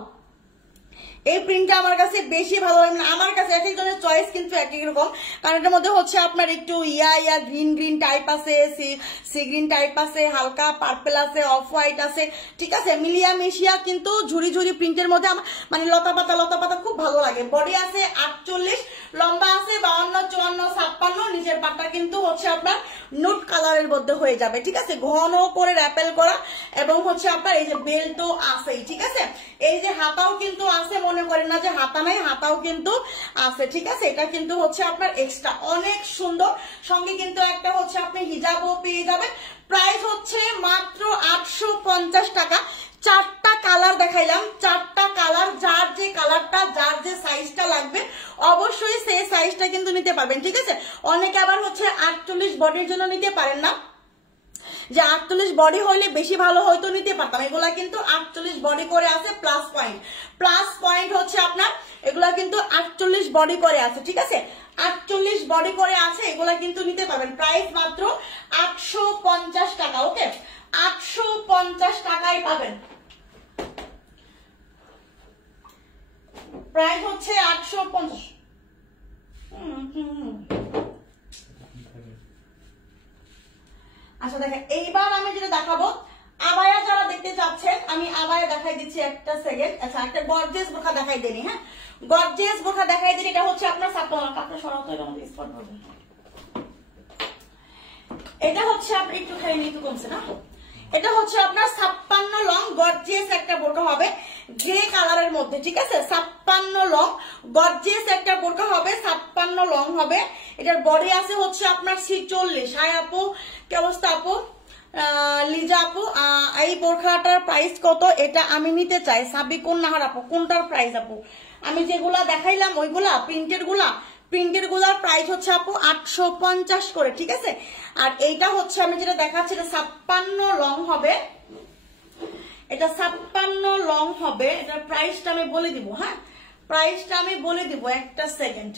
এই প্রিন্টটা আমার কাছে বেশি ভালো লাগে। আমার কাছে এক একজনের চয়েস কিন্তু এক এক রকম, কারণ এটার মধ্যে হচ্ছে আপনার একটু ইয়া গ্রিন গ্রিন টাইপ আছে, সি গ্রিন টাইপ আছে, হালকা পার্পেল আছে, অফ হোয়াইট আছে, ঠিক আছে? মিলিয়া মিশিয়া কিন্তু ঝুরি ঝুরি প্রিন্টের মধ্যে আমার মানে লতা পাতা খুব ভালো লাগে। বডি আছে 48, লম্বা আছে 52, 54, 56, নিচের পাটটা কিন্তু হচ্ছে আপনার নুট কালারের মধ্যে হয়ে যাবে, ঠিক আছে? ঘন করে র্যাপেল করা, এবং হচ্ছে আপনার এই যে বেল্টও আছেই, ঠিক আছে? এই যে হাতাও কিন্তু আছে, মনে করেন না যে হাতা নাই, হাতাও কিন্তু আছে, ঠিক আছে? এটা কিন্তু হচ্ছে আপনার এক্সট্রা অনেক সুন্দর, সঙ্গে কিন্তু একটা হচ্ছে আপনি হিজাবও পেয়ে যাবেন। প্রাইস হচ্ছে মাত্র 850 টাকা। 4টা কালার দেখাইলাম, 4টা কালার, যার যে কালারটা, যার যে সাইজটা লাগবে অবশ্যই সেই সাইজটা কিন্তু নিতে পারবেন, ঠিক আছে? অনেকে আবার হচ্ছে 48 বডির জন্য নিতে পারেন না, যে 48 বডি হইলে বেশি ভালো হয়তো নিতে পারতাম। এগুলা কিন্তু 48 বডি করে আছে, প্লাস পয়েন্ট হচ্ছে আপনার এগুলা কিন্তু 48 বডি করে আছে, ঠিক আছে? 48 বডি করে আছে, এগুলা কিন্তু নিতে পারবেন। প্রাইস মাত্র 850 টাকা, ওকে? 850 টাকায় পাবেন। প্রাইস হচ্ছে 850। আচ্ছা দেখেন, এইবার আমি যেটা দেখাবো, আবায়া যারা দেখতে চাচ্ছেন আমি আবায়া দেখাই দিচ্ছি, একটা সেকেন্ড। আচ্ছা একটা গর্জিয়াস বোরখা দেখাই দেনি, হ্যাঁ? গর্জিয়াস বোরখা দেখাই দিন। এটা হচ্ছে আপনার কাপড় সরাতে স্পট হবে, এটা হচ্ছে আপনি একটু খাই একটু কমছে না, এটা হচ্ছে আপনার 56 লং গর্জিয়াস একটা বোরকা হবে, গ্রে কালারের মধ্যে, ঠিক আছে? 56 লং গর্জিয়াস একটা বোরকা হবে, 56 লং হবে। এটার বডি আছে হচ্ছে আপনার 46। হাই আপু, কি অবস্থা আপু? লিজা আপু, এই বোরখাটার প্রাইস কত? এটা আমি নিতে চাই। সাবিকুন নাহার আপু, কোনটার প্রাইস আপু? আমি যেগুলা দেখাইলাম ওইগুলা প্রিন্টেড গুলা প্রিন্টের গুলার প্রাইস হচ্ছে আপু 850 করে, ঠিক আছে। আর এইটা হচ্ছে আমি যেটা দেখাচ্ছি এটা 56 লং হবে, এটা 56 লং হবে। এটার প্রাইসটা আমি বলে দিব, হ্যাঁ প্রাইসটা আমি বলে দিব, একটা সেকেন্ড।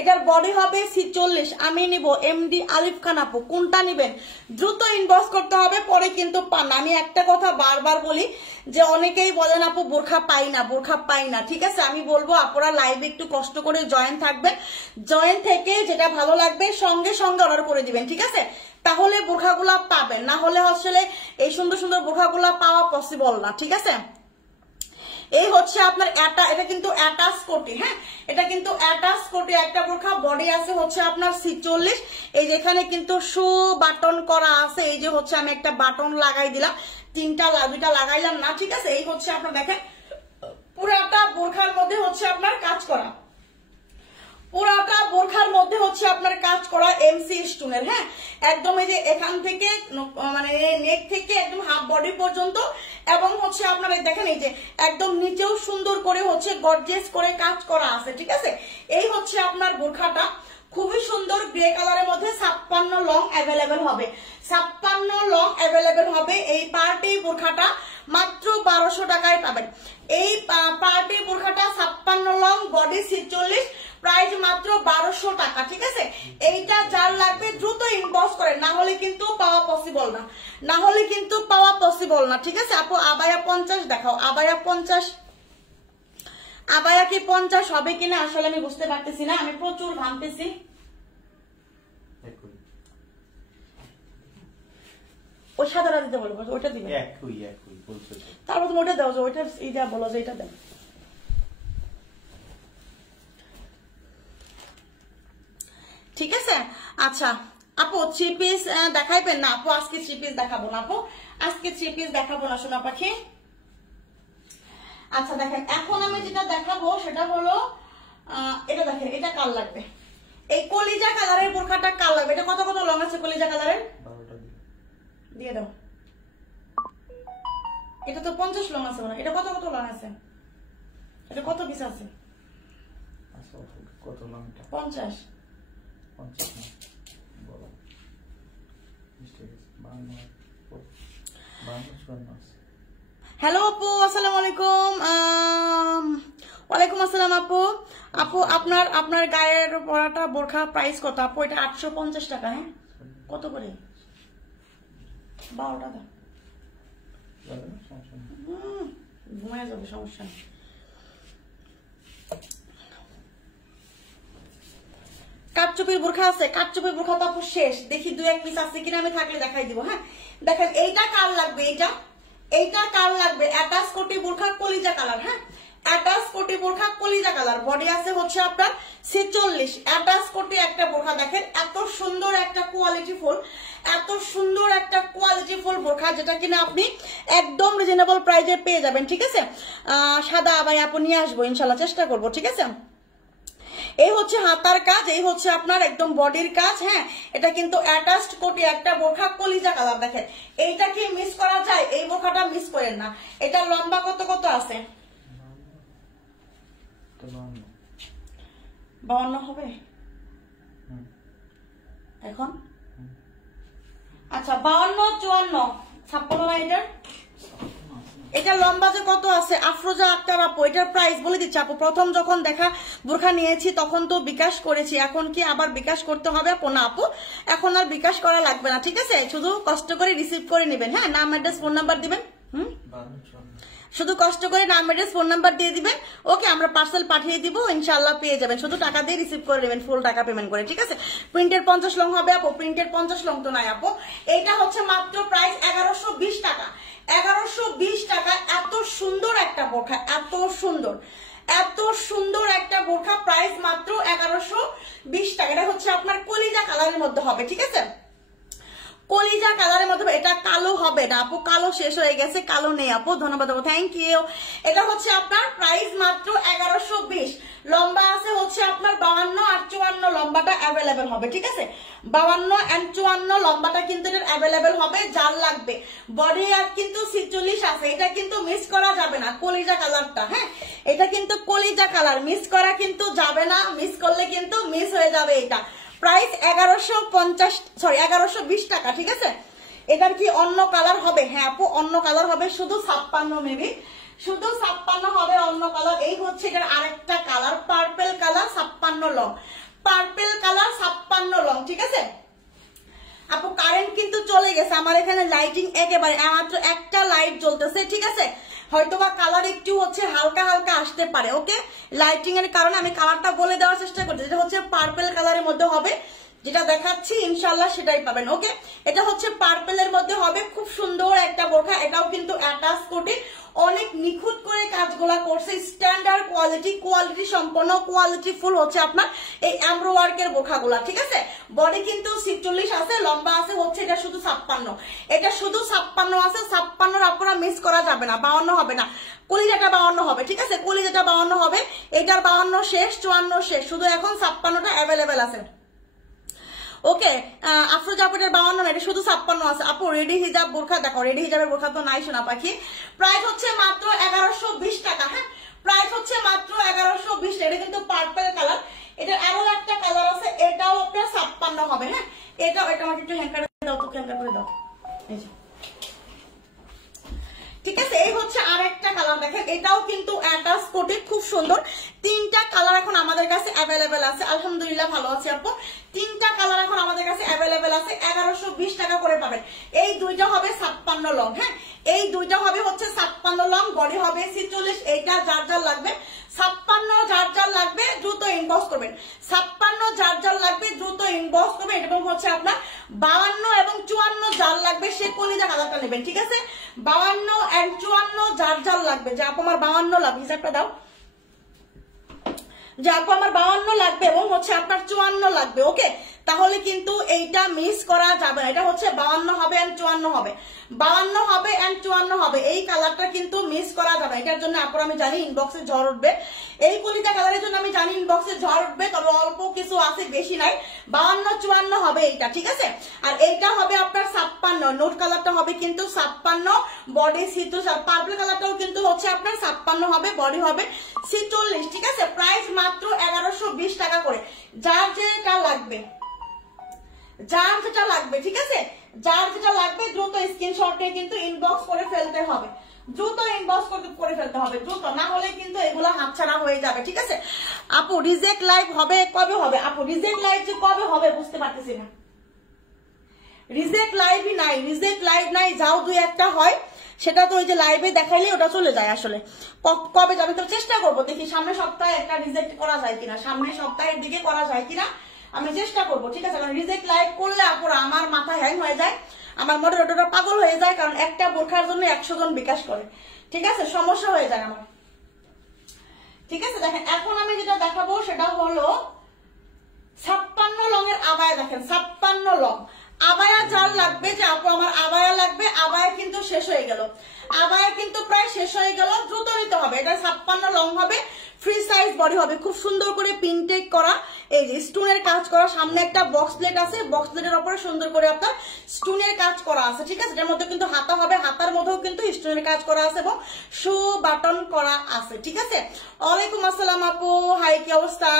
এটার বডি হবে 46। আমি নিব এমডি আলিফ খান আপু, কোনটা নিবেন দ্রুত ইনবক্স করতে হবে, পরে কিন্তু পান। আমি একটা কথা বারবার বলি যে অনেকেই বলেন আপু বোরখা পাই না, বোরখা পাই না, ঠিক আছে। আমি বলবো আপনারা লাইভে একটু কষ্ট করে জয়েন থাকবেন, জয়েন থেকে যেটা ভালো লাগবে সঙ্গে সঙ্গে অর্ডার করে দিবেন, ঠিক আছে। তাহলে বোরখাগুলা পাবেন, না হলে আসলে এই সুন্দর সুন্দর বোরখাগুলা পাওয়া পসিবল না, ঠিক আছে। এই হচ্ছে আপনার এটা কিন্তু অ্যাটাচ কোটি, হ্যাঁ এটা কিন্তু অ্যাটাচ কোটি একটা বোরখা। বডি আছে হচ্ছে আপনার 46। এই যে এখানে কিন্তু শো বাটন করা আছে, এই যে হচ্ছে আমি একটা বাটন লাগাই দিলাম, দুইটা লাগাইলাম না, ঠিক আছে। এই হচ্ছে আপনার দেখেন পুরাটা বোরখার মধ্যে হচ্ছে আপনার কাজ করা, পুরাটা বোরখার মধ্যে হচ্ছে আপনার কাজ করা এমসি স্টোনের, হ্যাঁ একদম এই যে এখান থেকে মানে নেক থেকে একদম হাফ বডি পর্যন্ত, এবং হচ্ছে আপনার দেখেন এই যে একদম নিচেও সুন্দর করে হচ্ছে গর্জিয়াস করে কাজ করা আছে, ঠিক আছে। এই হচ্ছে আপনার বোরখাটা খুবই সুন্দর গ্রে কালারের মধ্যে 56 লং অ্যাভেলেবেল হবে, 56 লং অ্যাভেলেবেল হবে। এই পার্টি বোরখাটা মাত্র 1200 টাকায় পাবেন। এই পার্টি বোরখাটা 56 লং, বডি 46, প্রাইস মাত্র 1200 টাকা, ঠিক আছে। এইটা যার লাগবে দ্রুত ইনবক্স করেন, না হলে কিন্তু পাওয়া পসিবল না, না হলে কিন্তু পাওয়া পসিবল না, ঠিক আছে। আপু আবায়া 50 দেখাও, আবায়া 50, আবায়া কি 50 হবে কিনা আসলে আমি বুঝতে পারতেছি না, আমি প্রচুর ভাবতেছি। ওই সাদাটা দিতে বলবো, ওইটা দিবে, তারপর তুমি ওইটা দাও, ওইটা এইটা বলো যে এটা দাও। ঠিক আছে আচ্ছা আপু 3 পিস দেখাইবেন না আপু? আজকে 3 পিস দেখাবো না আপু, আজকে 3 পিস দেখাবো না সোনা পাখি। আচ্ছা দেখেন এখন আমি যেটা দেখাবো সেটা হলো এটা দেখেন, এটা কাল লাগবে, এই কলিজা কালারের বোরখাটা কাল লাগবে। এটা কত কত লং আছে কলিজা কালারের? দিয়ে দাও। এটা তো 50 লং আছে না, এটা কত কত লং আছে? এটা কত পিস আছে? কত লং? 50। হ্যালো আপু আসসালামু আলাইকুম। ওয়ালাইকুম আসসালাম আপু। আপু আপনার গায়ের পরাটা বোরখা প্রাইস কত আপু? এটা 850 টাকা। হ্যাঁ কত করে? 12 টাকা। ঘুমায় যাবে, সমস্যা নেই। কাটচুপির বোরখা আছে, কাটচুপির বোরখা তো আপু শেষ, দেখি 2-1 পিস আছে কিনা, আমি থাকলে দেখাই দিব। হ্যাঁ দেখেন এইটা কার লাগবে, এইটা কার লাগবে? অ্যাটাচ কোটি বোরখা কলিজা কালার, হ্যাঁ অ্যাটাচ কোটি বোরখা কলিজা কালার, বডি আছে হচ্ছে আপনার 46। অ্যাটাচ কোটি একটা বোরখা দেখেন, এত সুন্দর একটা কোয়ালিটি ফুল, এত সুন্দর একটা কোয়ালিটি ফুল বোরখা, যেটা কিনা আপনি একদম রিজনেবল প্রাইসে পেয়ে যাবেন, ঠিক আছে। সাদা আবাই আপু নিয়ে আসবো ইনশাল্লাহ, চেষ্টা করবো, ঠিক আছে। এই হচ্ছে হাতার কাজ, এই হচ্ছে আপনার একদম বডির কাজ। হ্যাঁ এটা কিন্তু অ্যাটাচড কোটি একটা বোরখা কলিজা কালার দেখেন, এইটা কি মিস করা যায়? এই বোরখাটা মিস করেন না। এটা লম্বা কত কত আছে? 52 হবে এখন। আচ্ছা 52, 54, 56 না এটার? এটা লম্বা যে কত আছে? আফরোজা আক্তার আপু এটার প্রাইস বলে দিচ্ছি আপু। প্রথম যখন দেখা বোরখা নিয়েছি তখন তো বিকাশ করেছি, এখন কি আবার বিকাশ করতে হবে আপু? না আপু এখন আর বিকাশ করা লাগবে না, ঠিক আছে। শুধু কষ্ট করে রিসিভ করে নেবেন, হ্যাঁ নাম অ্যাড্রেস ফোন নাম্বার দিবেন, শুধু কষ্ট করে নাম অ্যাড্রেস ফোন নাম্বার দিয়ে দিবেন, ওকে আমরা পার্সেল পাঠিয়ে দিব, ইনশাআল্লাহ পেয়ে যাবেন। শুধু টাকা দিয়ে রিসিভ করে নেবেন, ফুল টাকা পেমেন্ট করে, ঠিক আছে। প্রিন্টের 50 লং হবে আপু? প্রিন্টের 50 লং তো নাই আপু। এইটা হচ্ছে মাত্র প্রাইস 1120 টাকা, 1120 টাকা। এত সুন্দর একটা বোরখা, এত সুন্দর, এত সুন্দর একটা বোরখা, প্রাইস মাত্র 1120 টাকা। এটা হচ্ছে আপনার কলিজা কালারের মধ্যে হবে, ঠিক আছে। কলিজা কালারের মধ্যে, এটা কালো হবে না আপু, কালো শেষ হয়ে গেছে, কালো নেই আপু। ধন্যবাদ আপু, থ্যাংক ইউ। এটা হচ্ছে আপনার প্রাইস মাত্র 1120। লম্বা আছে হচ্ছে আপনার 52 আর 54 লম্বা লম্বাটা অ্যাভেলেবেল হবে, ঠিক আছে? 52 and 54 লম্বাটা কিন্তু এটার অ্যাভেলেবেল হবে, যার লাগবে। বডি আর কিন্তু 46 আছে, এটা কিন্তু মিস করা যাবে না, কলিজা কালারটা। হ্যাঁ, এটা কিন্তু কলিজা কালার, মিস করা কিন্তু যাবে না, মিস করলে কিন্তু মিস হয়ে যাবে। এটা প্রাইস 1120 টাকা, ঠিক আছে? এটার কি অন্য কালার হবে? হ্যাঁ আপু, অন্য কালার হবে, শুধু 56 মেবি, শুধু 56 হবে অন্য কালার। এই হচ্ছে এটার আরেকটা colour, purple colour 56 long, purple colour 56 long, ঠিক আছে আপু? কারেন্ট কিন্তু চলে গেছে আমার এখানে, লাইটিং একেবারে মাত্র একটা লাইট জ্বলতেছে, ঠিক আছে? হয়তোবা কালার একটু হচ্ছে হালকা হালকা আসতে পারে, ওকে? লাইটিং এর কারণে আমি কালারটা বলে দেওয়ার চেষ্টা করছি। যেটা হচ্ছে পার্পল কালারের মধ্যে হবে, যেটা দেখাচ্ছি ইনশাল্লাহ সেটাই পাবেন, ওকে? এটা হচ্ছে পার্পলের মধ্যে হবে, খুব সুন্দর একটা বোরখা। এটাও কিন্তু অ্যাটাচ কোটে, অনেক নিখুঁত করে কাজগুলা করছে, স্ট্যান্ডার্ড কোয়ালিটি সম্পন্ন, কোয়ালিটি ফুল হচ্ছে আপনার এই এমব্রো ওয়ার্কের বোরখাগুলা, ঠিক আছে? বডি কিন্তু 46 আছে, লম্বা আছে হচ্ছে এটা শুধু 56, এটা শুধু 56 আছে। 56 আপনারা মিস করা যাবে না, 52 হবে না, কলিজাটা 52 হবে, ঠিক আছে? কলিজাটা 52 হবে, এটার 52 শেষ, 54 শেষ, শুধু এখন 56টা অ্যাভেলেবেল আছে, ওকে? আফরোজা আপুর 52 না, এটা শুধু 56 আছে। আপু রেডি হিজাব বোরখা দেখো, রেডি হিজাবের বোরখা তো নাই সোনা পাখি। প্রাইস হচ্ছে মাত্র 1120 টাকা। হ্যাঁ, প্রাইস হচ্ছে মাত্র 1120। এটা কিন্তু পার্পল কালার, এটা এমন একটা কালার আছে, এটাও আপনার 56 হবে। হ্যাঁ, এটাও, এটা আমাকে একটু হ্যাঙ্কার দাও তো, হ্যাঙ্কার করে দাও, এই যে, ঠিক আছে? এই হচ্ছে আরেকটা কালার, দেখেন এটাও কিন্তু অ্যাটাচ কোটে, খুব সুন্দর। তিনটা কালার এখন আমাদের কাছে অ্যাভেলেবেল আছে, আলহামদুলিল্লাহ ভালো আছে আপু। তিনটা কালার এখন আমাদের কাছে অ্যাভেলেবেল আছে, 1120 টাকা করে পাবেন। এই দুইটা হবে 56 লং, হ্যাঁ, এই দুইটা হবে হচ্ছে 56 লং, বডি হবে 46। এইটা যার যার লাগবে 56, যার যার লাগবে দ্রুত ইনবক্স করবেন। 56 যার যার লাগবে দ্রুত ইনবক্স করবেন। এবং হচ্ছে আপনার 52 এবং 54 যার লাগবে সে কলিজা কালারটা নেবেন, ঠিক আছে? 52 and 54 যার যার লাগবে, যে আপু আমার 52 লাগবে, হিসাবটা দাও, যে আপু আমার 52 লাগবে এবং হচ্ছে আপনার 54 লাগবে, ওকে? তাহলে কিন্তু এইটা মিস করা যাবে না। এটা হচ্ছে 52 হবে and 54 হবে, 52 হবে and 54 হবে। এই কালারটা কিন্তু মিস করা যাবে। এটার জন্য আপনারা আমি জানি ইনবক্সে ঝড় উঠবে, এই কলিজা কালারের জন্য আমি জানি ইনবক্সে ঝড় উঠবে, তবে অল্প কিছু আছে, বেশি নাই। 52 54 হবে এইটা, ঠিক আছে? আর এইটা হবে আপনার 56, নোট কালারটা হবে কিন্তু 56, বডি 46। পার্পল কালারটাও কিন্তু হচ্ছে আপনার 56 হবে, বডি হবে 46, ঠিক আছে? প্রাইস মাত্র 1120 টাকা করে। যার যেটা লাগবে, যার যেটা লাগবে, ঠিক আছে? যার যেটা লাগবে দ্রুত স্ক্রিনশটে কিন্তু ইনবক্স করে ফেলতে হবে, দ্রুত ইনবক্স করে ফেলতে হবে, দ্রুত, না হলে কিন্তু এগুলো হাতছাড়া হয়ে যাবে, ঠিক আছে? আপু রিজেক্ট লাইভ হবে কবে হবে? আপু রিজেক্ট লাইভ যে কবে হবে বুঝতে পারতেছি না, রিজেক্ট লাইভই নাই, রিজেক্ট লাইভ নাই, যাও দুই একটা হয়, সেটা তো ওই যে লাইভে দেখাইলে ওটা চলে যায়। আসলে কবে যাবে তো চেষ্টা করবো, দেখি সামনের সপ্তাহে একটা রিজেক্ট করা যায় কিনা, সামনের সপ্তাহের দিকে করা যায় কিনা আমি চেষ্টা করবো, ঠিক আছে? কারণ রিজেক্ট লাইভ করলে আপুরা আমার মাথা হ্যাং হয়ে যায়, আমার মডারেটরটা পাগল হয়ে যায়, কারণ একটা বোরখার জন্য 100 জন বিকাশ করে, ঠিক আছে? সমস্যা হয়ে যায় আমার, ঠিক আছে? দেখেন এখন আমি যেটা দেখাবো সেটা হলো 56 লং এর আবায়া। দেখেন 56 লং আবায়া যার লাগবে, যে আপু আমার আবায়া লাগবে, আবায়া কিন্তু শেষ হয়ে গেল, আবায়া কিন্তু প্রায় শেষ হয়ে গেল, দ্রুত নিতে হবে। এটা 56 লং হবে, ফ্রি সাইজ বডি হবে, খুব সুন্দর করে পিনটেক করা, এই যে স্টোনের কাজ করা, সামনে একটা বক্স প্লেট আছে, বক্স প্লেটের উপরে সুন্দর করে আপনার স্টোনের কাজ করা আছে, ঠিক আছে? এটার মধ্যে কিন্তু হাতা হবে, হাতার মধ্যেও কিন্তু স্টোনের কাজ করা আছে এবং শো বাটন করা আছে, ঠিক আছে? ওয়ালাইকুম আসসালাম আপু, হাই কি অবস্থা?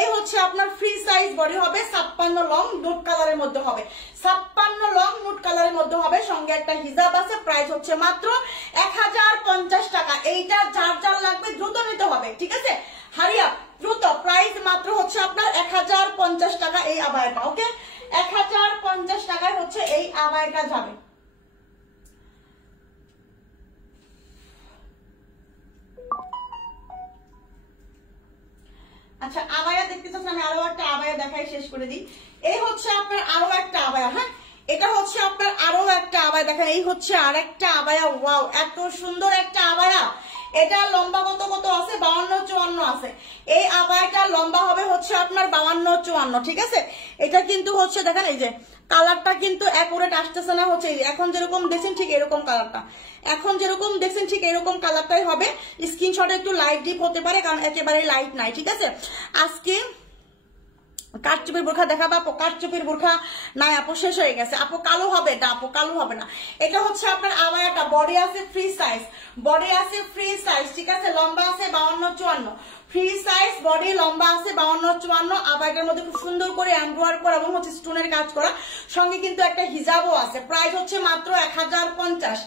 এই হচ্ছে আপনার ফ্রি সাইজ বডি হবে, 56 লং নুট কালারের মধ্যে হবে, 56 লং নুট কালারের মধ্যে হবে, সঙ্গে একটা হিজাব আছে। প্রাইস হচ্ছে মাত্র 1050 টাকা। এইটা যার যার লাগবে দ্রুত নিতে হবে, ঠিক আছে? হারিয়া দ্রুত, প্রাইস মাত্র হচ্ছে আপনার 1050 টাকা এই আবায়াটা, ওকে? 1050 টাকায় হচ্ছে এই আবায়াটা যাবে। আচ্ছা আবায়া দেখতে চাচ্ছেন, আমি আরো একটা আবায়া দেখাই, শেষ করে দিই। এই হচ্ছে আপনার আরো একটা আবায়া, হ্যাঁ, এটা হচ্ছে আপনার আরো একটা আবায়া। দেখেন এই হচ্ছে আরেকটা আবায়া, ওয়াও এত সুন্দর একটা আবায়া। এটা লম্বা কত কত আছে? 52 54 আছে। এই আবায়াটা লম্বা হবে হচ্ছে আপনার 52 54, ঠিক আছে? এটা কিন্তু হচ্ছে দেখেন এই যে কালারটা কিন্তু অ্যাকুরেট আসতেছে না, হচ্ছে এখন যেরকম দেখছেন ঠিক এরকম কালারটা, এখন যেরকম দেখছেন ঠিক এরকম কালারটাই হবে। স্ক্রিনশটে একটু লাইট ডিপ হতে পারে, কারণ একেবারে লাইট নাই, ঠিক আছে? আজকে কারচুপির বোরখা দেখাবো আপু, কারচুপির বোরখা নাই আপু, শেষ হয়ে গেছে আপু। কালো হবে না আপু, কালো হবে না। এটা হচ্ছে আপনার আবায়াটা, বডি আছে ফ্রি সাইজ, বডি আছে ফ্রি সাইজ, ঠিক আছে। লম্বা আছে 52-54, ফ্রি সাইজ বডি, লম্বা আছে 52-54। আবায়াটার মধ্যে খুব সুন্দর করে এমব্রয়ডারি করা এবং হচ্ছে স্টোনের কাজ করা, সঙ্গে কিন্তু একটা হিজাবও আছে। প্রাইস হচ্ছে মাত্র 1050।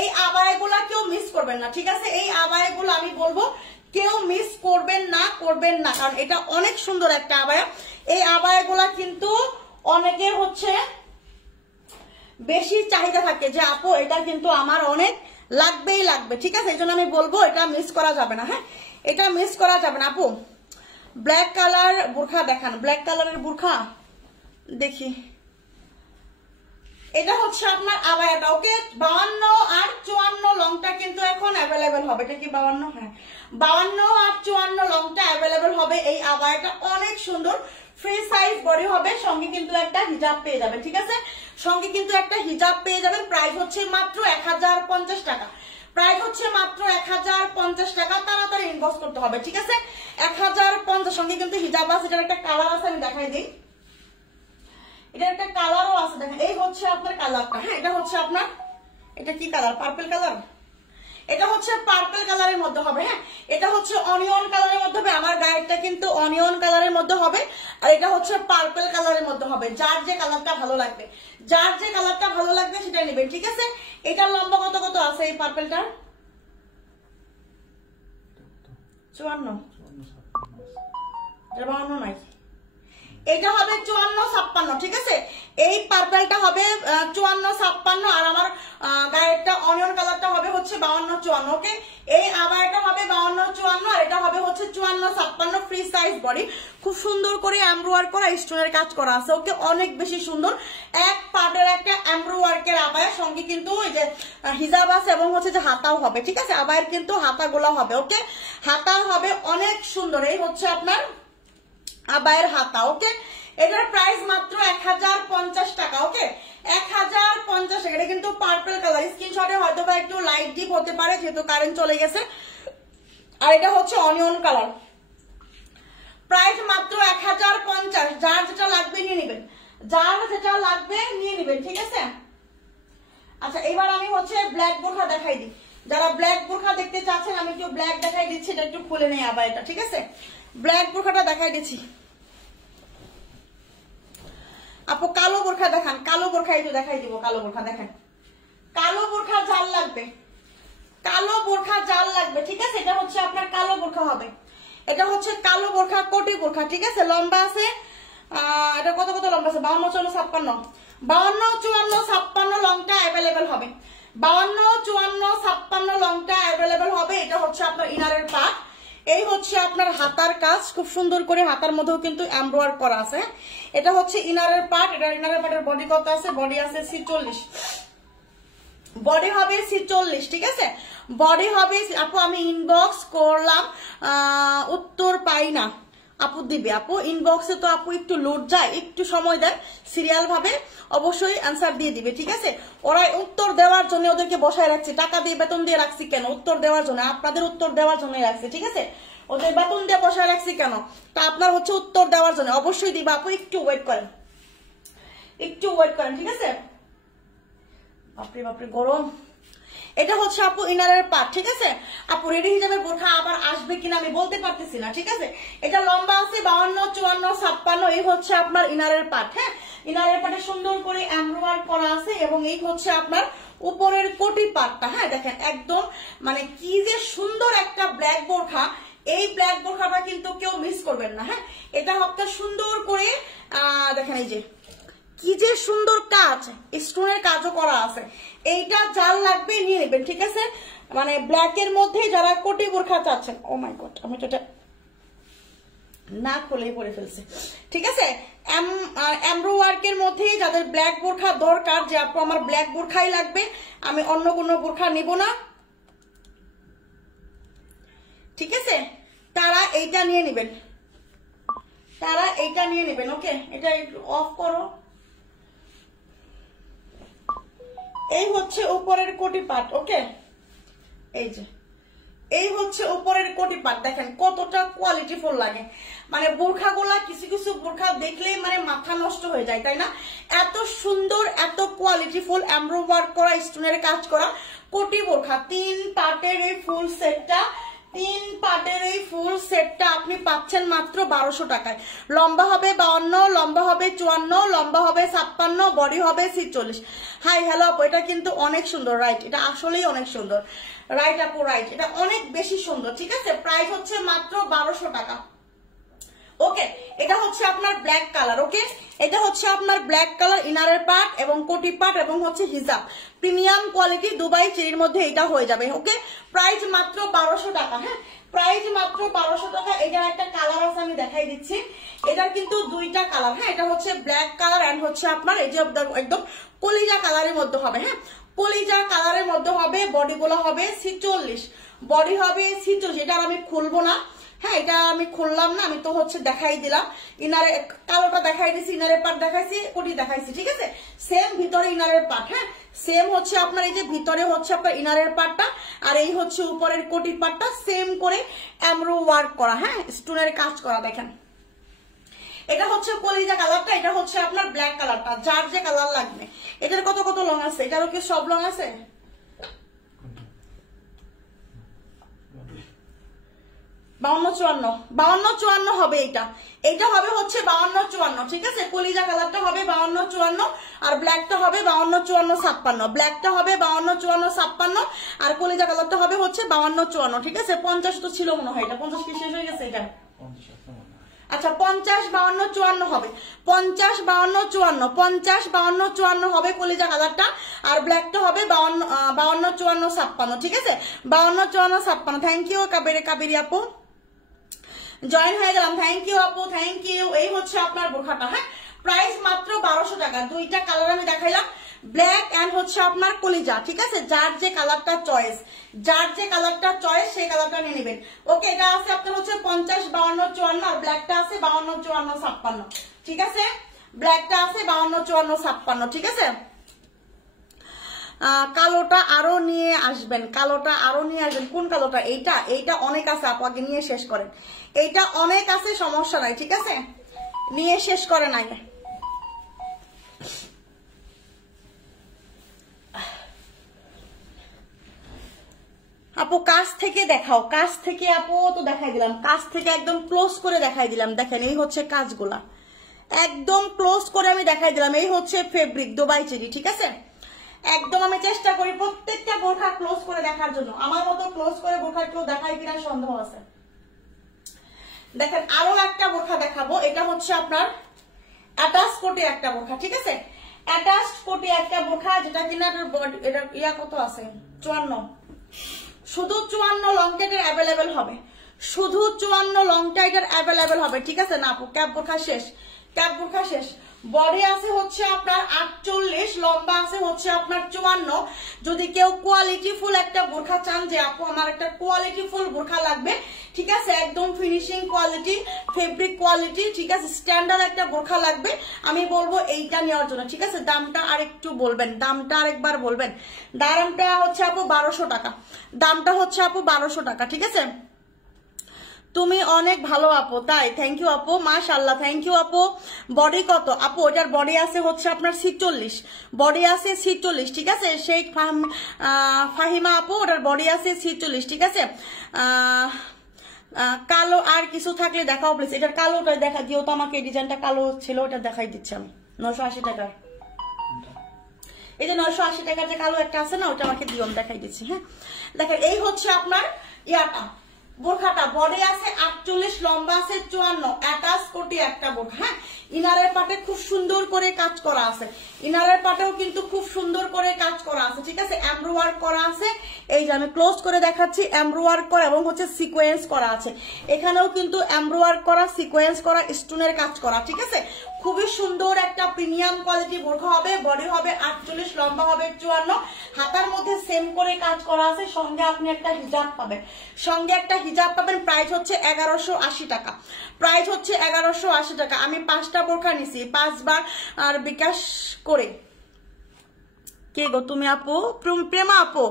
এই আবায়াগুলা কেউ মিস করবেন না, ঠিক আছে। এই আবায়াগুলো আমি বলবো কেউ মিস করবেন না, করবেন না, কারণ এটা অনেক সুন্দর একটা আবায়া। এই আবায়াগুলা কিন্তু অনেকের হচ্ছে বেশি চাহিদা থাকে যে আপু এটা কিন্তু আমার অনেক লাগবেই লাগবে, ঠিক আছে। এই জন্য আমি বলবো এটা মিস করা যাবে না। হ্যাঁ, এটা মিস করা যাবে না আপু। ব্ল্যাক কালার বোরখা দেখান, ব্ল্যাক কালারের বোরখা দেখি। এটা হচ্ছে আপনার আবায়াটা, ওকে। 52 আর 54 লংটা কিন্তু এখন অ্যাভেলেবেল হবে। এটা কি 52? হ্যাঁ, 52 আর 54 লংটা অ্যাভেলেবেল হবে। এই আবায়াটা অনেক সুন্দর, ফ্রি সাইজ বডি হবে, সঙ্গে কিন্তু একটা হিজাব পেয়ে যাবেন, ঠিক আছে। সঙ্গে কিন্তু একটা হিজাব পেয়ে যাবেন। প্রাইস হচ্ছে মাত্র 1050 টাকা, প্রাইস হচ্ছে মাত্র 1050 টাকা। তাড়াতাড়ি ইনবক্স করতে হবে, ঠিক আছে। 1050, সঙ্গে কিন্তু হিজাব আছে। এটার একটা কালার আছে, আমি দেখাই দিই। এটা একটা কালারও আছে, দেখেন। এই হচ্ছে আপনার কালারটা। হ্যাঁ, এটা হচ্ছে আপনার, এটা কি কালার? Purple colour. এটা হচ্ছে পার্পল কালারের মধ্যে হবে। হ্যাঁ, এটা হচ্ছে অনিয়ন কালারের মধ্যে হবে। আমার গায়েরটা কিন্তু অনিয়ন কালারের মধ্যে হবে, আর এটা হচ্ছে পার্পল কালারের মধ্যে হবে। যার যে কালারটা ভালো লাগবে, যার যে কালারটা ভালো লাগবে সেটা নেবেন, ঠিক আছে। এটার লম্বা কত কত আছে এই পার্পলটার? 54, 52 নাই। এটা হবে 54-56, ঠিক আছে। এই পার্পলটা হবে 54-56, আর আমার গায়েরটা অনিয়ন কালারটা হবে হচ্ছে 52-54, ওকে। এই আবায়াটা হবে 52-54, আর এটা হবে হচ্ছে 54-56, ফ্রি সাইজ বডি, খুব সুন্দর করে এমব্রয়ডারি করা, স্টোনের কাজ করা আছে, ওকে। অনেক বেশি সুন্দর, এক পার্টের একটা এমব্রয়ডারির আবায়া, সঙ্গে কিন্তু এই যে হিজাব আছে এবং হচ্ছে যে হাতাও হবে, ঠিক আছে। আবায়ের কিন্তু হাতাগুলো হবে, ওকে। হাতা হবে অনেক সুন্দর। এই হচ্ছে আপনার আবায়ের হাতা, ওকে। এটার প্রাইস মাত্র 1050 টাকা, ওকে। 1050 টাকা। এটা কিন্তু পার্পল কালার, স্ক্রিনশটে হয়তো বা একটু লাইট ডিপ হতে পারে যেহেতু কারেন্ট চলে গেছে। আর এটা হচ্ছে অনিয়ন কালার। প্রাইস মাত্র 1050। যার যেটা লাগবে নিয়ে নেবেন, যার যেটা লাগবে নিয়ে নেবেন, ঠিক আছে। আচ্ছা, এবার আমি হচ্ছে ব্ল্যাক বোরখা দেখাই দিই। যারা ব্ল্যাক বোরখা দেখতে চাচ্ছেন আমি একটু ব্ল্যাক দেখাই দিচ্ছি। এটা একটু খুলে নেই আবায়াটা, ঠিক আছে। ব্ল্যাক বোরখাটা দেখাই দিচ্ছি আপু। কালো বোরখা দেখান, কালো বোরখা একটু দেখাই দিব। কালো বোরখা দেখেন, কালো বোরখা জাল লাগবে, কালো বোরখা জাল লাগবে, ঠিক আছে। এটা হচ্ছে আপনার কালো বোরখা হবে। এটা হচ্ছে কালো বোরখা, কোটি বোরখা, ঠিক আছে। লম্বা আছে, এটা কত কত লম্বা আছে? 52, 54, 52, 54, 56 লংটা অ্যাভেলেবেল হবে। 52, 54, 56 লংটা অ্যাভেলেবেল হবে। এটা হচ্ছে আপনার ইনারের পার্ট। এই হচ্ছে আপনার হাতার কাজ, খুব সুন্দর করে হাতার মধ্যেও কিন্তু এমব্রয়ডারি করা আছে। এটা হচ্ছে ইনারের পার্ট। এটা ইনারের পার্টের বডি কত আছে? বডি আছে 46, বডি হবে 46, ঠিক আছে। বডি হবে আপু, আমি ইনবক্স করলাম, উত্তর পাই না। আপু দিবে, আপু ইনবক্সে তো আপু একটু লোড যায়, একটু সময় দেয়, সিরিয়াল ভাবে অবশ্যই অ্যান্সার দিয়ে দিবে, ঠিক আছে। ওরা উত্তর দেওয়ার জন্য ওদেরকে বসায় রাখছি, টাকা দিয়ে বেতন দিয়ে রাখছি কেন? উত্তর দেওয়ার জন্য, আপনাদের উত্তর দেওয়ার জন্যই রাখছি, ঠিক আছে। ওদের বেতন দিয়ে বসায় রাখছি কেন? তা আপনার হচ্ছে উত্তর দেওয়ার জন্য। অবশ্যই দিবা আপু, একটু ওয়েট করেন, একটু ওয়েট করেন, ঠিক আছে। বাপরে বাপরে গরম। এটা হচ্ছে আপু ইনারের পার্ট, ঠিক আছে। আপু রেডি হিজাবের বোরখা আবার আসবে কিনা আমি বলতে পারতেছি না, ঠিক আছে। এটা লম্বা আছে 52, 54, 56। এই হচ্ছে আপনার ইনারের পার্ট। হ্যাঁ, ইনারের পার্টে সুন্দর করে এমব্রয়ডারি করা আছে এবং এই হচ্ছে আপনার উপরের কোটি পার্টটা। হ্যাঁ, দেখেন একদম মানে কি যে সুন্দর একটা ব্ল্যাক বোরখা। এই ব্ল্যাক বোরখাটা কিন্তু কেউ মিস করবেন না। হ্যাঁ, এটা হচ্ছে সুন্দর করে দেখেন, এই যে কি যে সুন্দর কাজ, স্টোনের কাজও করা আছে। এইটা জাল লাগবে নিয়ে নেবেন, ঠিক আছে। মানে ব্ল্যাক এর মধ্যে যারা কোটি বোরখা চাচ্ছেন, ও মাই গড, আমি তো এটা না খুলেই পরে ফেলছি, ঠিক আছে। এমব্রয়ডারির মধ্যে যাদের ব্ল্যাক বোরখা দরকার, যে আপু আমার ব্ল্যাক বোরখাই লাগবে, আমি অন্য কোনো বোরখা নিব না, ঠিক আছে, তারা এইটা নিয়ে নেবেন, তারা এইটা নিয়ে নেবেন, ওকে। এটা একটু অফ করো। এই হচ্ছে উপরের কোটি পার্ট, ওকে। এই যে এই হচ্ছে উপরের কোটি পাট, দেখেন কতটা কোয়ালিটিফুল লাগে। মানে বোরখাগুলা কিছু কিছু বোরখা দেখলেই মানে মাথা নষ্ট হয়ে যায়, তাই না? এত সুন্দর, এত কোয়ালিটিফুল এমব্রয়ডারি ওয়ার্ক করা, স্টোনের কাজ করা কোটি বোরখা। 3 পার্টের এই ফুল সেটটা, 3 পার্টের এই ফুল সেটটা আপনি পাচ্ছেন মাত্র 1200 টাকায়। লম্বা হবে 52, লম্বা হবে 54, লম্বা হবে 56, বডি হবে 46। হাই হ্যালো আপু, এটা কিন্তু অনেক সুন্দর, রাইট? এটা আসলেই অনেক সুন্দর, রাইট আপু, রাইট? এটা অনেক বেশি সুন্দর, ঠিক আছে? প্রাইস হচ্ছে মাত্র 1200 টাকা। ওকে, এটা হচ্ছে আপনার ব্ল্যাক কালার। ওকে, এটা হচ্ছে আপনার ব্ল্যাক কালার, ইনারের পার্ট এবং কোটি পার্ট এবং হচ্ছে হিজাব, প্রিমিয়াম কোয়ালিটি দুবাই চেরির মধ্যে এটা হয়ে যাবে। ওকে, প্রাইস মাত্র 1200 টাকা। হ্যাঁ, প্রাইস মাত্র 1200 টাকা। এটার একটা কালার আছে, আমি দেখাই দিচ্ছি। এটার কিন্তু 2টা কালার। হ্যাঁ, এটা হচ্ছে ব্ল্যাক কালার এন্ড হচ্ছে আপনার এই যে একদম কলিজা কালারের মধ্যে হবে। হ্যাঁ, কলিজা কালারের মধ্যে হবে। বডি গুলো হবে 46, বডি হবে 46। এটা আমি খুলবো না। হ্যাঁ, এটা আমি খুললাম না, আমি তো হচ্ছে দেখাই দিলাম। ইনারে কালোটা দেখাই দিছি, ইনারের পার্ট দেখাইছি, কোটি দেখাইছি, ঠিক আছে? সেম ভিতরে ইনারের পার্ট। হ্যাঁ, সেম হচ্ছে আপনার এই যে ভিতরে হচ্ছে আপনার ইনারের পার্টটা, আর এই হচ্ছে উপরের কোটি পার্টটা সেম করে এমব্রয়ডারি ওয়ার্ক করা। হ্যাঁ, স্টোনের কাজ করা। দেখেন এটা হচ্ছে কলিজা কালারটা, এটা হচ্ছে আপনার ব্ল্যাক কালারটা, যার যে কালার লাগবে। এটার কত কত লং আছে? এটারও কি সব লং আছে? 52-54 হবে। এটা হবে হচ্ছে 52-54, ঠিক আছে? কলিজা কালারটা হবে 52-54 আর ব্ল্যাকটা হবে 52-54-56। ব্ল্যাকটা হবে 52-54-56 আর কলিজা কালারটা হবে হচ্ছে 52-54, ঠিক আছে? 50 তো ছিল মনে হয়, এটা 50 কি শেষ হয়ে গেছে? এটা আচ্ছা 50-52-54 হবে। 50-52-54, 50-52-54 হবে কলিজা কালারটা, আর ব্ল্যাকটা হবে 52-54-56, ঠিক আছে? 52-54-56। থ্যাংক ইউ কাবেরি আপু, জয়েন হয়ে গেলাম। থ্যাংক ইউ আপু, থ্যাংক ইউ। এই হচ্ছে আপনার বোরখাটা। হ্যাঁ, প্রাইস মাত্র 1200 টাকা। 2টা কালার আমি দেখাইলাম, ব্ল্যাক এন্ড হচ্ছে আপনার কলিজা, ঠিক আছে? যার যে কালারটা চয়েস, যার যে কালারটা চয়েস সেই কালারটা নিয়ে নেবেন। ওকে, এটা আছে আপনার হচ্ছে 50-52-54 আর ব্ল্যাকটা আছে 52-54-56, ঠিক আছে? ব্ল্যাকটা আছে 52-54-56, ঠিক আছে? কালোটা আরো নিয়ে আসবেন, কালোটা আরো নিয়ে আসবেন। কোন কালোটা? এইটা অনেক আছে আপু, আগে নিয়ে শেষ করেন। এইটা অনেক আছে, সমস্যা নাই, ঠিক আছে? নিয়ে শেষ করেন আগে। আপু কাছ থেকে দেখাও, কাছ থেকে আপু তো দেখাই দিলাম, কাছ থেকে একদম ক্লোজ করে দেখাই দিলাম। দেখেন এই হচ্ছে কাজগুলা, একদম ক্লোজ করে আমি দেখাই দিলাম। এই হচ্ছে ফেব্রিক দুবাই চেরি, ঠিক আছে? একদম আমি চেষ্টা করি প্রত্যেকটা বোরখা ক্লোজ করে দেখার জন্য। আমার মতো ক্লোজ করে বোরখা কেউ দেখায় কিনা সন্দেহ আছে। দেখেন আরো একটা বোরখা দেখাবো। এটা হচ্ছে আপনার অ্যাটাচ কোটে একটা বোরখা, ঠিক আছে? অ্যাটাচ কোটে একটা বোরখা, যেটা কিনা এটা ইয়া কত আছে? 54। শুধু 54 লং টাইটের অ্যাভেলেবেল হবে, শুধু 54 লং টাইটের অ্যাভেলেবেল হবে, ঠিক আছে? না আপু, ক্যাপ বোরখা শেষ, ক্যাপ বোরখা শেষ। বডি আছে হচ্ছে আপনার 48, লম্বা আছে হচ্ছে আপনার 54। যদি কেউ কোয়ালিটি ফুল একটা বোরখা চান যে আপু আমার একটা কোয়ালিটি ফুল বোরখা লাগবে, ঠিক আছে? একদম ফিনিশিং কোয়ালিটি, ফেব্রিক কোয়ালিটি, ঠিক আছে? স্ট্যান্ডার্ড একটা বোরখা লাগবে, আমি বলবো এইটা নেওয়ার জন্য, ঠিক আছে? দামটা আরেকটু বলবেন, দামটা আরেকবার বলবেন। দামটা হচ্ছে আপু 1200 টাকা, দামটা হচ্ছে আপু 1200 টাকা, ঠিক আছে? তুমি অনেক ভালো আপু, তাই? থ্যাংক ইউ আপু, মাশাআল্লাহ, থ্যাংক ইউ আপু। বডি কত আপু? ওটার বডি আছে হচ্ছে আপনার 46, বডি আছে 46, ঠিক আছে? শেখ ফাহিমা আপু, ওটার বডি আছে 46, ঠিক আছে? কালো আর কিছু থাকলে দেখাও প্লিজ। এটার কালোটা দেখা দিও তো আমাকে, ডিজাইনটা কালো ছিল, ওটা দেখাই দিচ্ছি আমি। 980 টাকার, এই যে 980 টাকার যে কালো একটা আছে না, ওটা আমাকে দিও, আমি দেখাই দিচ্ছি। হ্যাঁ, দেখেন এই হচ্ছে আপনার ইয়াটা বোরখাটা। বডি আছে 48, লম্বা আছে 54, অ্যাটাচ কোটি একটা বোরখা। হ্যাঁ, ইনারের পাটে খুব সুন্দর করে কাজ করা আছে, ইনারের পাটেও কিন্তু খুব সুন্দর করে কাজ করা আছে, ঠিক আছে? এমব্রয়ডারি ওয়ার্ক করা আছে। এই যে আমি ক্লোজ করে দেখাচ্ছি, এমব্রয়ডারি ওয়ার্ক করা এবং হচ্ছে সিকোয়েন্স করা আছে। এখানেও কিন্তু এমব্রয়ডারি ওয়ার্ক করা, সিকোয়েন্স করা, স্টোনের কাজ করা, ঠিক আছে? খুবই সুন্দর একটা প্রিমিয়াম কোয়ালিটি বোরখা হবে। বডি হবে 48, লম্বা হবে 54, হাতার মধ্যে সেম করে কাজ করা আছে। সঙ্গে আপনি একটা হিজাব পাবেন, সঙ্গে একটা হিজাব পাবেন। প্রাইস হচ্ছে 1180 টাকা, প্রাইস হচ্ছে 1180 টাকা। আমি 5টা বোরখা নিছি 5 বার আর বিকাশ করে, কে গো তুমি আপু? প্রেমা আপু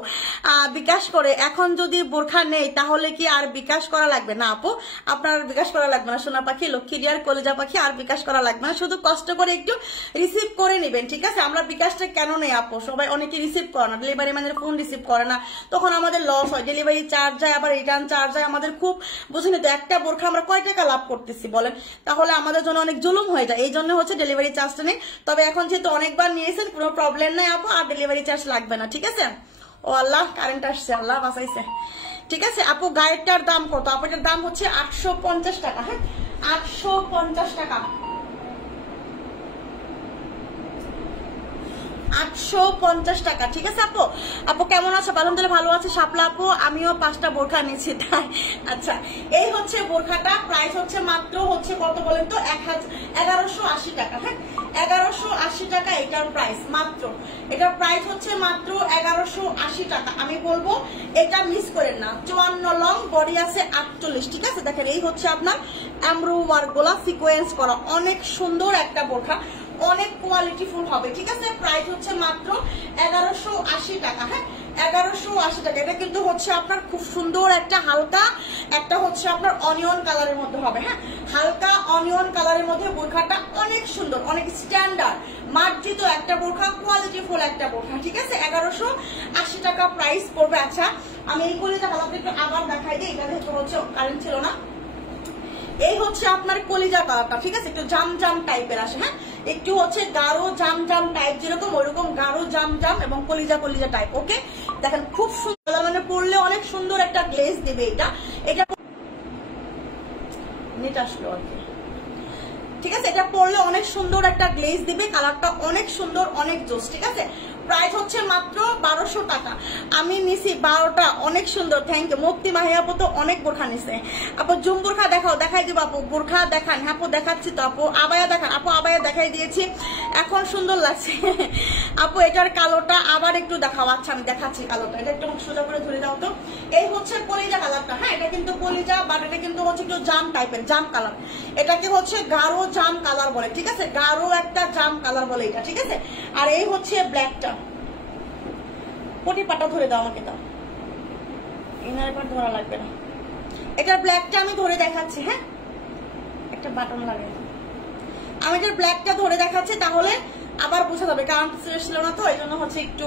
বিকাশ করে। এখন যদি বোরখা নেই তাহলে কি আর বিকাশ করা লাগবে না আপু? আপনার বিকাশ করা লাগবে না সোনা পাখি, লক্ষ্মী ডিয়ার, কলেজা পাখি, আর বিকাশ করা লাগবে না, শুধু কষ্ট করে একটু রিসিভ করে নেবেন, ঠিক আছে? আমরা বিকাশটা কেন নেই আপু, সবাই অনেকে রিসিভ করে না, ডেলিভারি ম্যানের ফোন রিসিভ করে না, তখন আমাদের লস হয়, ডেলিভারি চার্জ যায়, আবার রিটার্ন চার্জ যায়, আমাদের খুব বুঝিনি তো একটা বোরখা আমরা কয় টাকা লাভ করতেছি বলেন, তাহলে আমাদের জন্য অনেক জুলুম হয়ে যায়, এই জন্য হচ্ছে ডেলিভারি চার্জটা নেই। তবে এখন যেহেতু অনেকবার নিয়েছেন কোনো প্রবলেম নাই আপু, আর ডেলিভারি চার্জ লাগবে না, ঠিক আছে? ও আল্লাহ, কারেন্ট আসছে, আল্লাহ বাঁচাইছে। ঠিক আছে আপু, গায়েরটার দাম কত? আপু এটার দাম হচ্ছে 850 টাকা। হ্যাঁ 850 টাকা, 850 টাকা, ঠিক আছে আপু? আপু কেমন আছে? আলহামদুলিল্লাহ ভালো আছে শাপলা আপু, আমিও 5টা বোরখা নিয়েছি তাই। আচ্ছা, এই হচ্ছে বোরখাটা, প্রাইস হচ্ছে মাত্র হচ্ছে কত বলেন তো, 1180 টাকা। হ্যাঁ 1180 টাকা এটার প্রাইস, মাত্র এটার প্রাইস হচ্ছে মাত্র 1180 টাকা। আমি বলবো এটা মিস করেন না। 54 লং, বডি আছে 48, ঠিক আছে? দেখেন এই হচ্ছে আপনার এমব্রো ওয়ার্ক গোলা সিকোয়েন্স করা, অনেক সুন্দর একটা বোরখা, অনেক কোয়ালিটি ফুল হবে, ঠিক আছে? প্রাইস হচ্ছে মাত্র 1180 টাকা। হ্যাঁ 1180 টাকা। এটা কিন্তু হচ্ছে আপনার খুব সুন্দর একটা হালকা, একটা হচ্ছে আপনার অনিয়ন কালারের মধ্যে হবে। হ্যাঁ হালকা অনিয়ন কালারের মধ্যে বোরখাটা অনেক সুন্দর, অনেক স্ট্যান্ডার্ড মার্জিত একটা বোরখা, কোয়ালিটি ফুল একটা বোরখা, ঠিক আছে? 1180 টাকা প্রাইস পড়বে। আচ্ছা, আমি এই কলিজা কালারটা একটু আবার দেখাই দিই, এটা দেখতে হচ্ছে কারেন্ট ছিল না। এই হচ্ছে আপনার কলিজা কালারটা, ঠিক আছে? একটু জাম জাম টাইপের আসে। হ্যাঁ একটু হচ্ছে গাঢ় জাম জাম টাইপ, যেরকম ওইরকম গাঢ় জাম জাম এবং কলিজা কলিজা টাইপ। ওকে, দেখেন খুব সুন্দর, মানে পরলে অনেক সুন্দর একটা গ্লেজ দেবে এটা। এটা নেট আসলো আর কি, ঠিক আছে? এটা পরলে অনেক সুন্দর একটা গ্লেজ দিবে, কালারটা অনেক সুন্দর, অনেক জোস, ঠিক আছে? প্রাইস হচ্ছে মাত্র 1200 টাকা। আমি নিছি 12টা, অনেক সুন্দর, থ্যাংক ইউ। মুক্তি মাহি আপু তো অনেক বোরখা নিছে। আপু জুম বোরখা দেখাও, দেখাই দিব আপু, বোরখা দেখান। হ্যাঁ আপু দেখাচ্ছি তো আপু। আবায়া দেখান আপু, আবায়া দেখাই দিয়েছি, এখন সুন্দর লাগছে। আপু এটার কালোটা আবার একটু দেখাও। আচ্ছা আমি দেখাচ্ছি কালোটা, এটা একটু সোজা করে ধরে দাও তো। এই হচ্ছে কলিজা কালারটা। হ্যাঁ এটা কিন্তু কলিজা, বাট এটা কিন্তু হচ্ছে একটু জাম টাইপের, জাম কালার, এটাকে হচ্ছে গাঢ় জাম কালার বলে, ঠিক আছে? গাঢ় একটা জাম কালার বলে এটা, ঠিক আছে? আর এই হচ্ছে ব্ল্যাকটা, পটি পাটা ধরে দাও আমাকে, দাও, ইনার পর ধরা লাগবে না। এটার ব্ল্যাকটা আমি ধরে দেখাচ্ছি। হ্যাঁ একটা বাটন লাগে, আমি এটার ব্ল্যাকটা ধরে দেখাচ্ছি, তাহলে আবার বোঝা যাবে, কারণ ছিল না তো, এই জন্য হচ্ছে একটু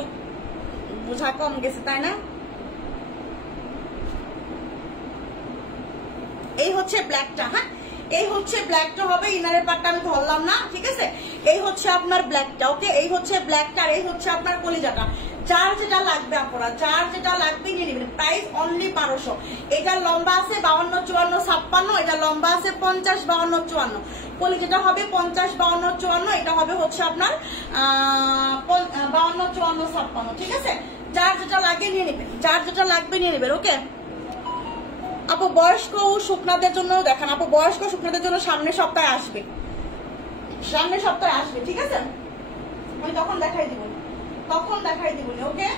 বোঝা কম গেছে, তাই না? এই হচ্ছে ব্ল্যাকটা। হ্যাঁ এই হচ্ছে ব্ল্যাকটা হবে, ইনারের পার্টটা আমি ধরলাম না, ঠিক আছে? এই হচ্ছে আপনার ব্ল্যাকটা। ওকে, এই হচ্ছে ব্ল্যাকটা, আর এই হচ্ছে আপনার কলিজাটা। যার যেটা লাগবে আপনারা, যার যেটা লাগবে নিয়ে নেবেন। Price only 1200। এটা লম্বা আছে 52, 54, 56, এটা লম্বা আছে 50, 52, 54, কলিজাটা হবে 50, 52, 54, এটা হবে হচ্ছে আপনার 52, 54, 56, ঠিক আছে? যার যেটা লাগে নিয়ে নেবেন, যার যেটা লাগবে নিয়ে নেবেন। ওকে আপু বয়স্ক ও শুকনাদের জন্য দেখান। আপু বয়স্ক শুকনাদের জন্য সামনের সপ্তাহে আসবে, সামনের সপ্তাহে আসবে, ঠিক আছে? আমি তখন দেখাই দিব, তখন দেখাই দিব। ওকে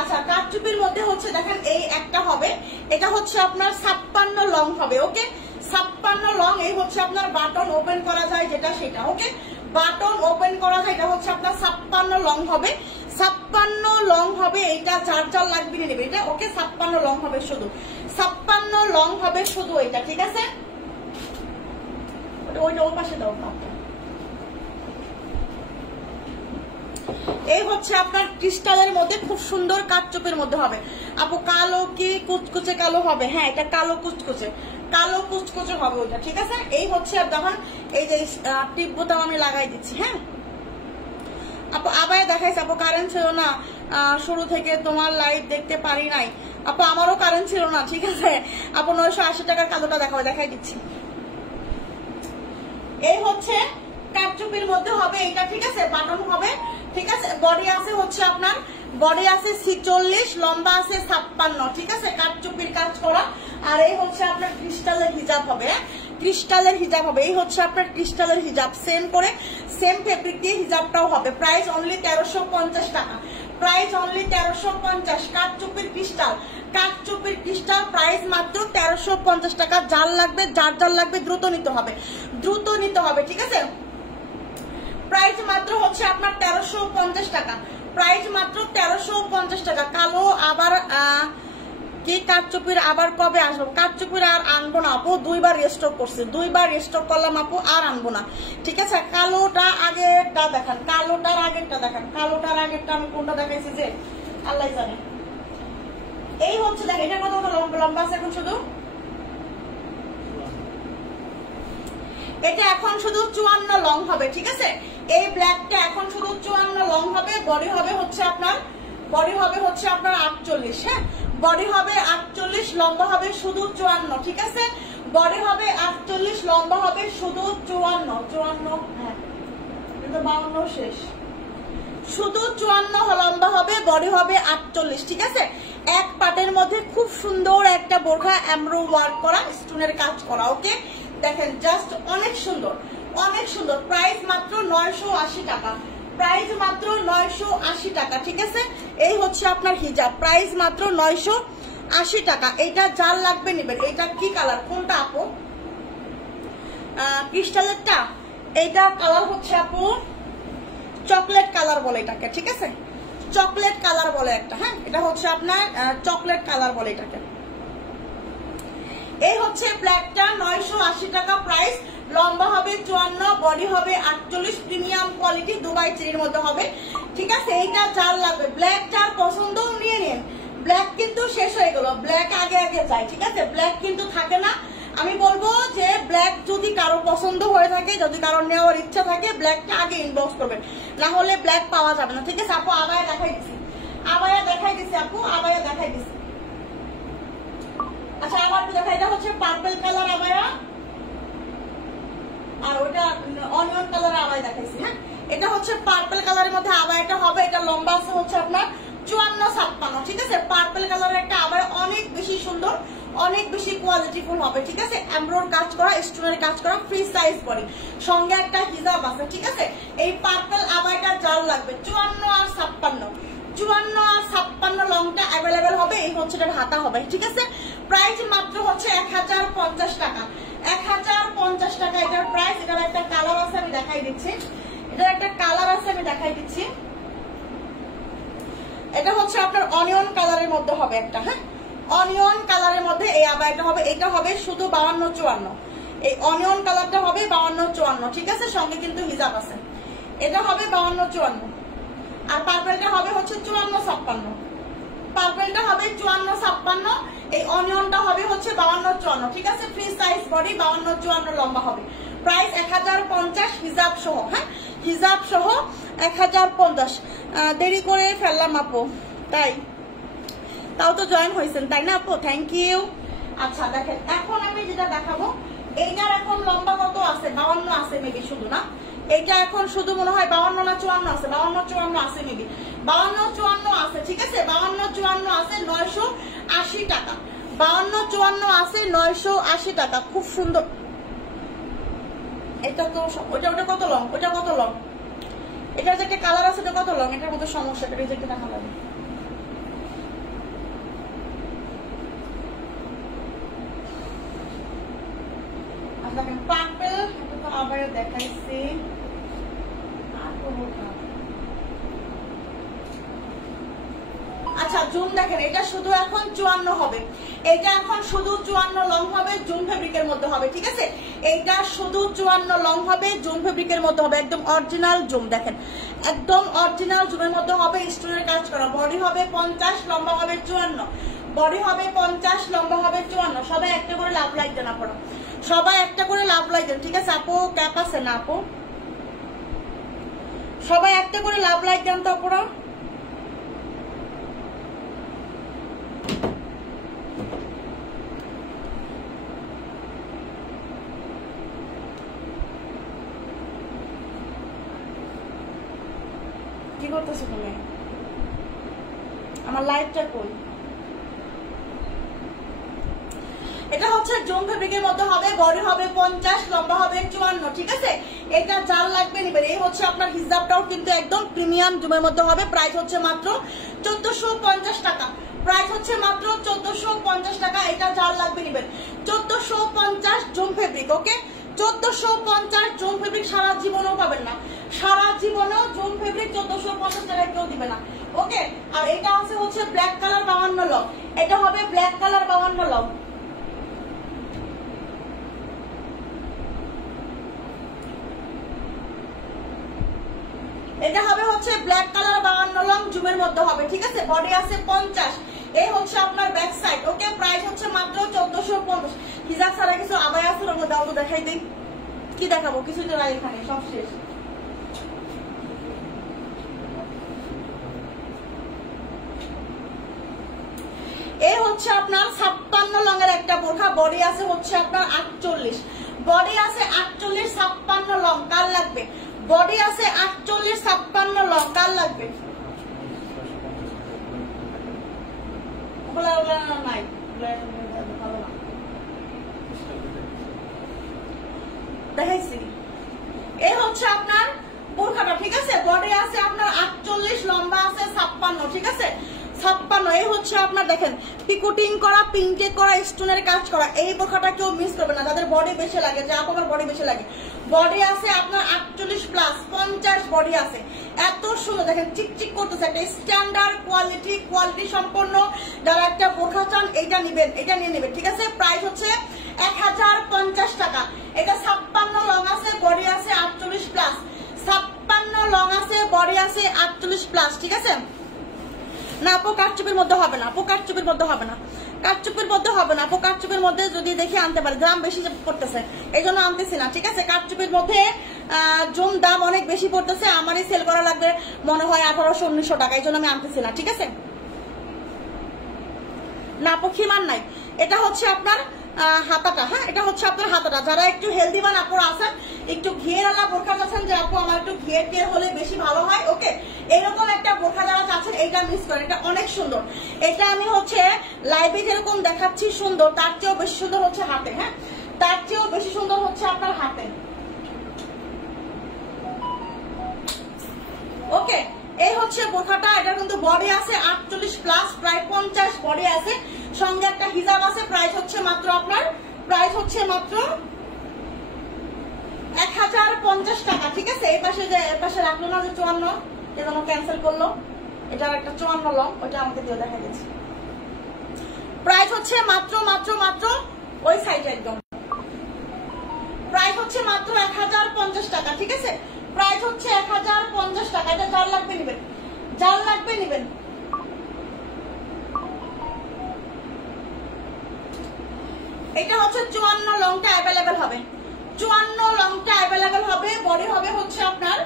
আচ্ছা, কাটচুপির মধ্যে হচ্ছে দেখেন এই একটা হবে, এটা হচ্ছে আপনার 56 লং হবে। ওকে 56 লং, এই হচ্ছে আপনার বাটন ওপেন করা যায় যেটা, সেটা। ওকে বাটন ওপেন করা যায়, এটা হচ্ছে আপনার 56 লং হবে, 56 লং হবে। এটা যার যার লাগবে নিয়ে নেবে এটা। ওকে 56 লং হবে, শুধু 56 লং হবে শুধু এটা, ঠিক আছে? ওইটা ওর পাশে দাও। এই হচ্ছে আপনার ক্রিস্টালের মধ্যে খুব সুন্দর কাটচুপের মধ্যে হবে। আপু কালো কি কুচকুচে কালো হবে? হ্যাঁ এটা কালো কুচকুচে, কালো কুচকুচে হবে ওইটা, ঠিক আছে? এই হচ্ছে দেখুন, এই যে টিপ বোতাম আমি লাগাই দিচ্ছি। হ্যাঁ আপু আবায় দেখাইছে। আপু কারেন্ট ছিল না শুরু থেকে, তোমার লাইভ দেখতে পারি নাই। আপু আমারও কারেন্ট ছিল না, ঠিক আছে? আপু 980 টাকার কালোটা দেখাবো, দেখাই দিচ্ছি। এই হচ্ছে কাটচুপির মধ্যে হবে এটা, ঠিক আছে? বাটন হবে, ঠিক আছে? বডি আছে হচ্ছে আপনার, বডি আছে 46, লম্বা আছে 56, ঠিক আছে? কাটচুপির কাজ করা। আর এই হচ্ছে আপনার ক্রিস্টালের হিজাব হবে, ক্রিস্টালের হিজাব হবে। এই হচ্ছে আপনার ক্রিস্টালের হিজাব, সেম করে সেম ফেব্রিক দিয়ে হিজাবটাও হবে। প্রাইস অনলি 1350 টাকা, প্রাইস অনলি 1350। কাটচুপির ক্রিস্টাল, কাটচুপির ক্রিস্টাল প্রাইস মাত্র 1350 টাকা। যার লাগবে, যার যার লাগবে দ্রুত নিতে হবে, দ্রুত নিতে হবে, ঠিক আছে? প্রাইস মাত্র হচ্ছে আপনার 1350 টাকা, প্রাইস মাত্র 1350 টাকা। কালো আবার কি কাঠচুপির আবার কবে আসবো? কাঠচুপির আর আনবো না আপু, দুইবার রিস্টক করছি, দুইবার রিস্টক করলাম আপু, আর আনবো না, ঠিক আছে? কালোটা আগেরটা দেখান, কালোটার আগেরটা দেখান, কালোটার আগেরটা আমি কোনটা দেখাইছি যে আল্লাহ জানে। এই হচ্ছে দেখেন, এটা কত লম্বা আছে এখন, শুধু এটা এখন শুধু 54 লং হবে, ঠিক আছে? এই ব্ল্যাকটা এখন শুধু 54 লং হবে, বডি হবে হচ্ছে আপনার 48, হ্যাঁ বডি হবে 48, লম্বা হবে শুধু 54, ঠিক আছে? বডি হবে 48, লম্বা হবে শুধু 54, হ্যাঁ কিন্তু 52 শেষ, শুধু 54 লম্বা হবে, বডি হবে 48, ঠিক আছে? এক পাটের মধ্যে খুব সুন্দর একটা বোরখা এমব্রো ওয়ার্ক করা, স্টোনের কাজ করা, ওকে? দেখেন জাস্ট অনেক সুন্দর, অনেক সুন্দর। প্রাইস মাত্র 980 টাকা, প্রাইস মাত্র 980 টাকা, ঠিক আছে? এই হচ্ছে আপনার হিজাব, প্রাইস মাত্র 980 টাকা। এইটা যার লাগবে নেবেন। এটা কি কালার, কোনটা আপু? ক্রিস্টালেরটা। এইটা কালার হচ্ছে আপু চকলেট কালার বলে এটাকে, ঠিক আছে? চকলেট কালার বলে একটা, হ্যাঁ এটা হচ্ছে আপনার চকলেট কালার বলে এটাকে। এই হচ্ছে ব্ল্যাকটা 980 টাকা প্রাইস, লম্বা হবে 54, বডি হবে 48, প্রিমিয়াম কোয়ালিটি দুবাই চেরির মধ্যে হবে, ঠিক আছে? এইটা যার লাগবে, ব্ল্যাক যার পছন্দ নিয়ে নিন। ব্ল্যাক কিন্তু শেষ হয়ে গেল, ব্ল্যাক আগে যায়, ঠিক আছে? ব্ল্যাক কিন্তু থাকে না। আমি বলবো যে ব্ল্যাক যদি কারো পছন্দ হয়ে থাকে, যদি কারো নেওয়ার ইচ্ছা থাকে, ব্ল্যাকটা আগে ইনবক্স করবেন, না হলে ব্ল্যাক পাওয়া যাবে না, ঠিক আছে? আপু আবায়া দেখাই দিছি, আপু আবায়া দেখাই দিছি। আচ্ছা আবার দেখা, এটা হচ্ছে পার্পল কালার আবায়া, আর ওটা অনিয়ন কালার আবায়া দেখাইছি, হ্যাঁ এটা হচ্ছে পার্পল কালারের মধ্যে আবায়াটা হবে। এটা লম্বা আছে হচ্ছে আপনার 54-56, ঠিক আছে? পার্পল কালারের একটা আবায়া অনেক বেশি সুন্দর, অনেক বেশি কোয়ালিটিফুল হবে, ঠিক আছে? এমব্রয়ডারি কাজ করা, স্টোনের কাজ করা, ফ্রি সাইজ বডি, সঙ্গে একটা হিজাব আছে, ঠিক আছে? এই পার্পল আবায়াটা যার লাগবে 54 আর 56 লংটা অ্যাভেলেবেল হবে। এই হচ্ছে এটার হাতা হবে, ঠিক আছে? প্রাইস মাত্র হচ্ছে 1050 টাকা, 1050 টাকা এটার প্রাইস। এটার একটা কালার আছে আমি দেখাই দিচ্ছি, এটা হচ্ছে আপনার অনিয়ন কালারের মধ্যে হবে একটা, হ্যাঁ অনিয়ন কালারের মধ্যে এই আবায়াটা হবে। এটা হবে শুধু 52-54, এই অনিয়ন কালারটা হবে 52-54, ঠিক আছে? সঙ্গে কিন্তু হিজাব আছে। এটা হবে 52-54, আর পার্পলটা হবে হচ্ছে 54-56, পার্পলটা হবে 54-56, এই অনিয়নটা হবে হচ্ছে 52-54, ঠিক আছে? ফ্রি সাইজ বডি, 52-54 লম্বা হবে। প্রাইস 1050, হিজাব সহ, হ্যাঁ হিজাব সহ 1050। দেরি করে ফেললাম আপু, তাও তো জয়েন হয়েছেন তাই না আপু, থ্যাংক ইউ। আচ্ছা দেখেন, এখন আমি যেটা দেখাবো, এইটার এখন লম্বা কত আছে? 52 আছে মেবি, শুধু না এটা এখন শুধু মনে হয় 52 না 54 আছে, 52-54 আছে মেবি, 52-54 আছে, ঠিক আছে? 52-54 আছে 980 টাকা, 52-54 আছে 980 টাকা, খুব সুন্দর। এটা তো ওটা কত লং, ওটা কত লং? এটার যে একটা কালার আছে এটা কত লং? এটার মধ্যে সমস্যা, এটা রিজেক্ট দেখা লাগে। দেখেন পার্পল, আবার দেখাইছি। আচ্ছা জুম দেখেন, এটা শুধু এখন 54 হবে, এটা এখন শুধু 54 লং হবে, জুম ফেব্রিকের মধ্যে হবে, ঠিক আছে? এটা শুধু 54 লং হবে, জুম ফেব্রিকের মধ্যে হবে, একদম অরিজিনাল জুম। দেখেন একদম অরিজিনাল জুমের মধ্যে হবে, স্টোনের কাজ করা। বডি হবে 50, লম্বা হবে 54, বডি হবে 50, লম্বা হবে 54। সবাই একটা করে লাভ লাইক দেন আপনারা, সবাই একটা করে লাভ লাইক দেন, ঠিক আছে? আপু ক্যাপ আছে না আপু? সবাই একটা করে লাভ লাইক দেন তো আপনারা। কি করতেছো তুমি? আমার লাইভটা কই? এটা হচ্ছে জুম ফেব্রিকের মধ্যে হবে, বডি হবে 50, লম্বা হবে 54, ঠিক আছে? এটা যার লাগবে নিবেন। এই হচ্ছে আপনার হিজাবটাও কিন্তু একদম প্রিমিয়াম জুমের মধ্যে হবে। প্রাইস হচ্ছে মাত্র 1450 টাকা, প্রাইস হচ্ছে মাত্র 1450 টাকা। এটা যার লাগবে নিবেন 1450 জুম ফেব্রিক, ওকে? 1450 জুম ফেব্রিক সারা জীবনেও পাবেন না, সারা জীবনেও জুম ফেব্রিক 1450 টাকায় কেউ দিবে না। ওকে, আর এটা আছে হচ্ছে ব্ল্যাক কালার 52 লং, এটা হবে ব্ল্যাক কালার 52 লং। এটা হবে হচ্ছে ব্ল্যাক কালার 52 লং জুমের মধ্যে হবে, ঠিক আছে। বডি আছে 50, এই হচ্ছে আপনার ব্যাক সাইড। ওকে, প্রাইস হচ্ছে মাত্র 1450। হিজাব ছাড়া কিছু আবাই আছে ওর মধ্যে, অল্প দেখাই দিই। কি দেখাবো, কিছু তো নাই এখানে, সব শেষ। এই হচ্ছে আপনার 56 লং এর একটা বোরখা, বডি আছে হচ্ছে আপনার 48, বডি আছে 48 56 লং। কার লাগবে? বডি আছে 48 56 লং, কার লাগবে? নাই দেখাইছি। এই হচ্ছে আপনার বোরখাটা, ঠিক আছে। বডি আছে আপনার 48, লম্বা আছে 56, ঠিক আছে 56। এই হচ্ছে আপনার দেখেন পিকোটিং করা, পিঙ্কে করা, স্টোনের কাজ করা। এই বোরখাটা কেউ মিস করবে না যাদের বডি বেশি লাগে, যে আপনার বডি বেশি লাগে। বডি আছে আপনার 48 প্লাস 50 বডি আছে। এত সুন্দর দেখেন, চিকচিক করতেছে, একটা স্ট্যান্ডার্ড কোয়ালিটি সম্পন্ন। যারা একটা বোরখা চান এইটা নিবেন, এটা নিয়ে নেবেন, ঠিক আছে। প্রাইস হচ্ছে 1050 টাকা। এটা 56 লং আছে, বডি আছে 48 প্লাস, 56 লং আছে, বডি আছে 48 প্লাস, ঠিক আছে। না আপু কাটচুপির মধ্যে হবে না, আপু কাটচুপির মধ্যে হবে না, কাটচুপির মধ্যে হবে না আপু। কাটচুপির মধ্যে যদি দেখে আনতে পারি, দাম বেশি পড়তেছে এই জন্য আনতেছি না, ঠিক আছে। কাটচুপির মধ্যে জুম দাম অনেক বেশি পড়তেছে, আমারই সেল করা লাগবে মনে হয় 1800-1900 টাকা, এই জন্য আমি আনতেছি না, ঠিক আছে। না আপু খিমার নাই, এটা হচ্ছে আপনার হাতাটা। হ্যাঁ, এটা হচ্ছে আপনার হাতাটা। যারা একটু হেলদি বান আপুরা আছেন, একটু ঘিয়ের আলা বোরখা চাচ্ছেন যে আপু আমার একটু ঘিয়ের টিয়ের হলে বেশি ভালো হয়, ওকে, এরকম একটা বোরখা যারা চাচ্ছেন এইটা মিস করেন, এটা অনেক সুন্দর। এটা আমি হচ্ছে লাইভে যেরকম দেখাচ্ছি সুন্দর, তার চেয়েও বেশি সুন্দর হচ্ছে হাতে। হ্যাঁ, তার চেয়েও বেশি সুন্দর হচ্ছে আপনার হাতে। ওকে, এই হচ্ছে বোরখাটা। এটা কিন্তু বডি আছে 48 প্লাস, প্রায় 50 বডি আছে, সঙ্গে একটা হিজাব আছে। প্রাইস হচ্ছে মাত্র আপনার, প্রাইস হচ্ছে মাত্র 1050 টাকা, ঠিক আছে। এই পাশে যে এর পাশে রাখলো না যে 54, এটা ক্যান্সেল করলো, এটার একটা 54 লং, ওইটা আমাকে দিয়ে দেখা গেছে। প্রাইস হচ্ছে মাত্র মাত্র মাত্র ওই সাইডে একদম, প্রাইস হচ্ছে মাত্র 1050 টাকা, ঠিক আছে। প্রাইস হচ্ছে 1050 টাকা। এটা যার লাগবে নিবেন, যার লাগবে নিবেন। এটা হচ্ছে 54 লংটা অ্যাভেলেবেল হবে, 54 লংটা অ্যাভেলেবেল হবে। বডি হবে হচ্ছে আপনার,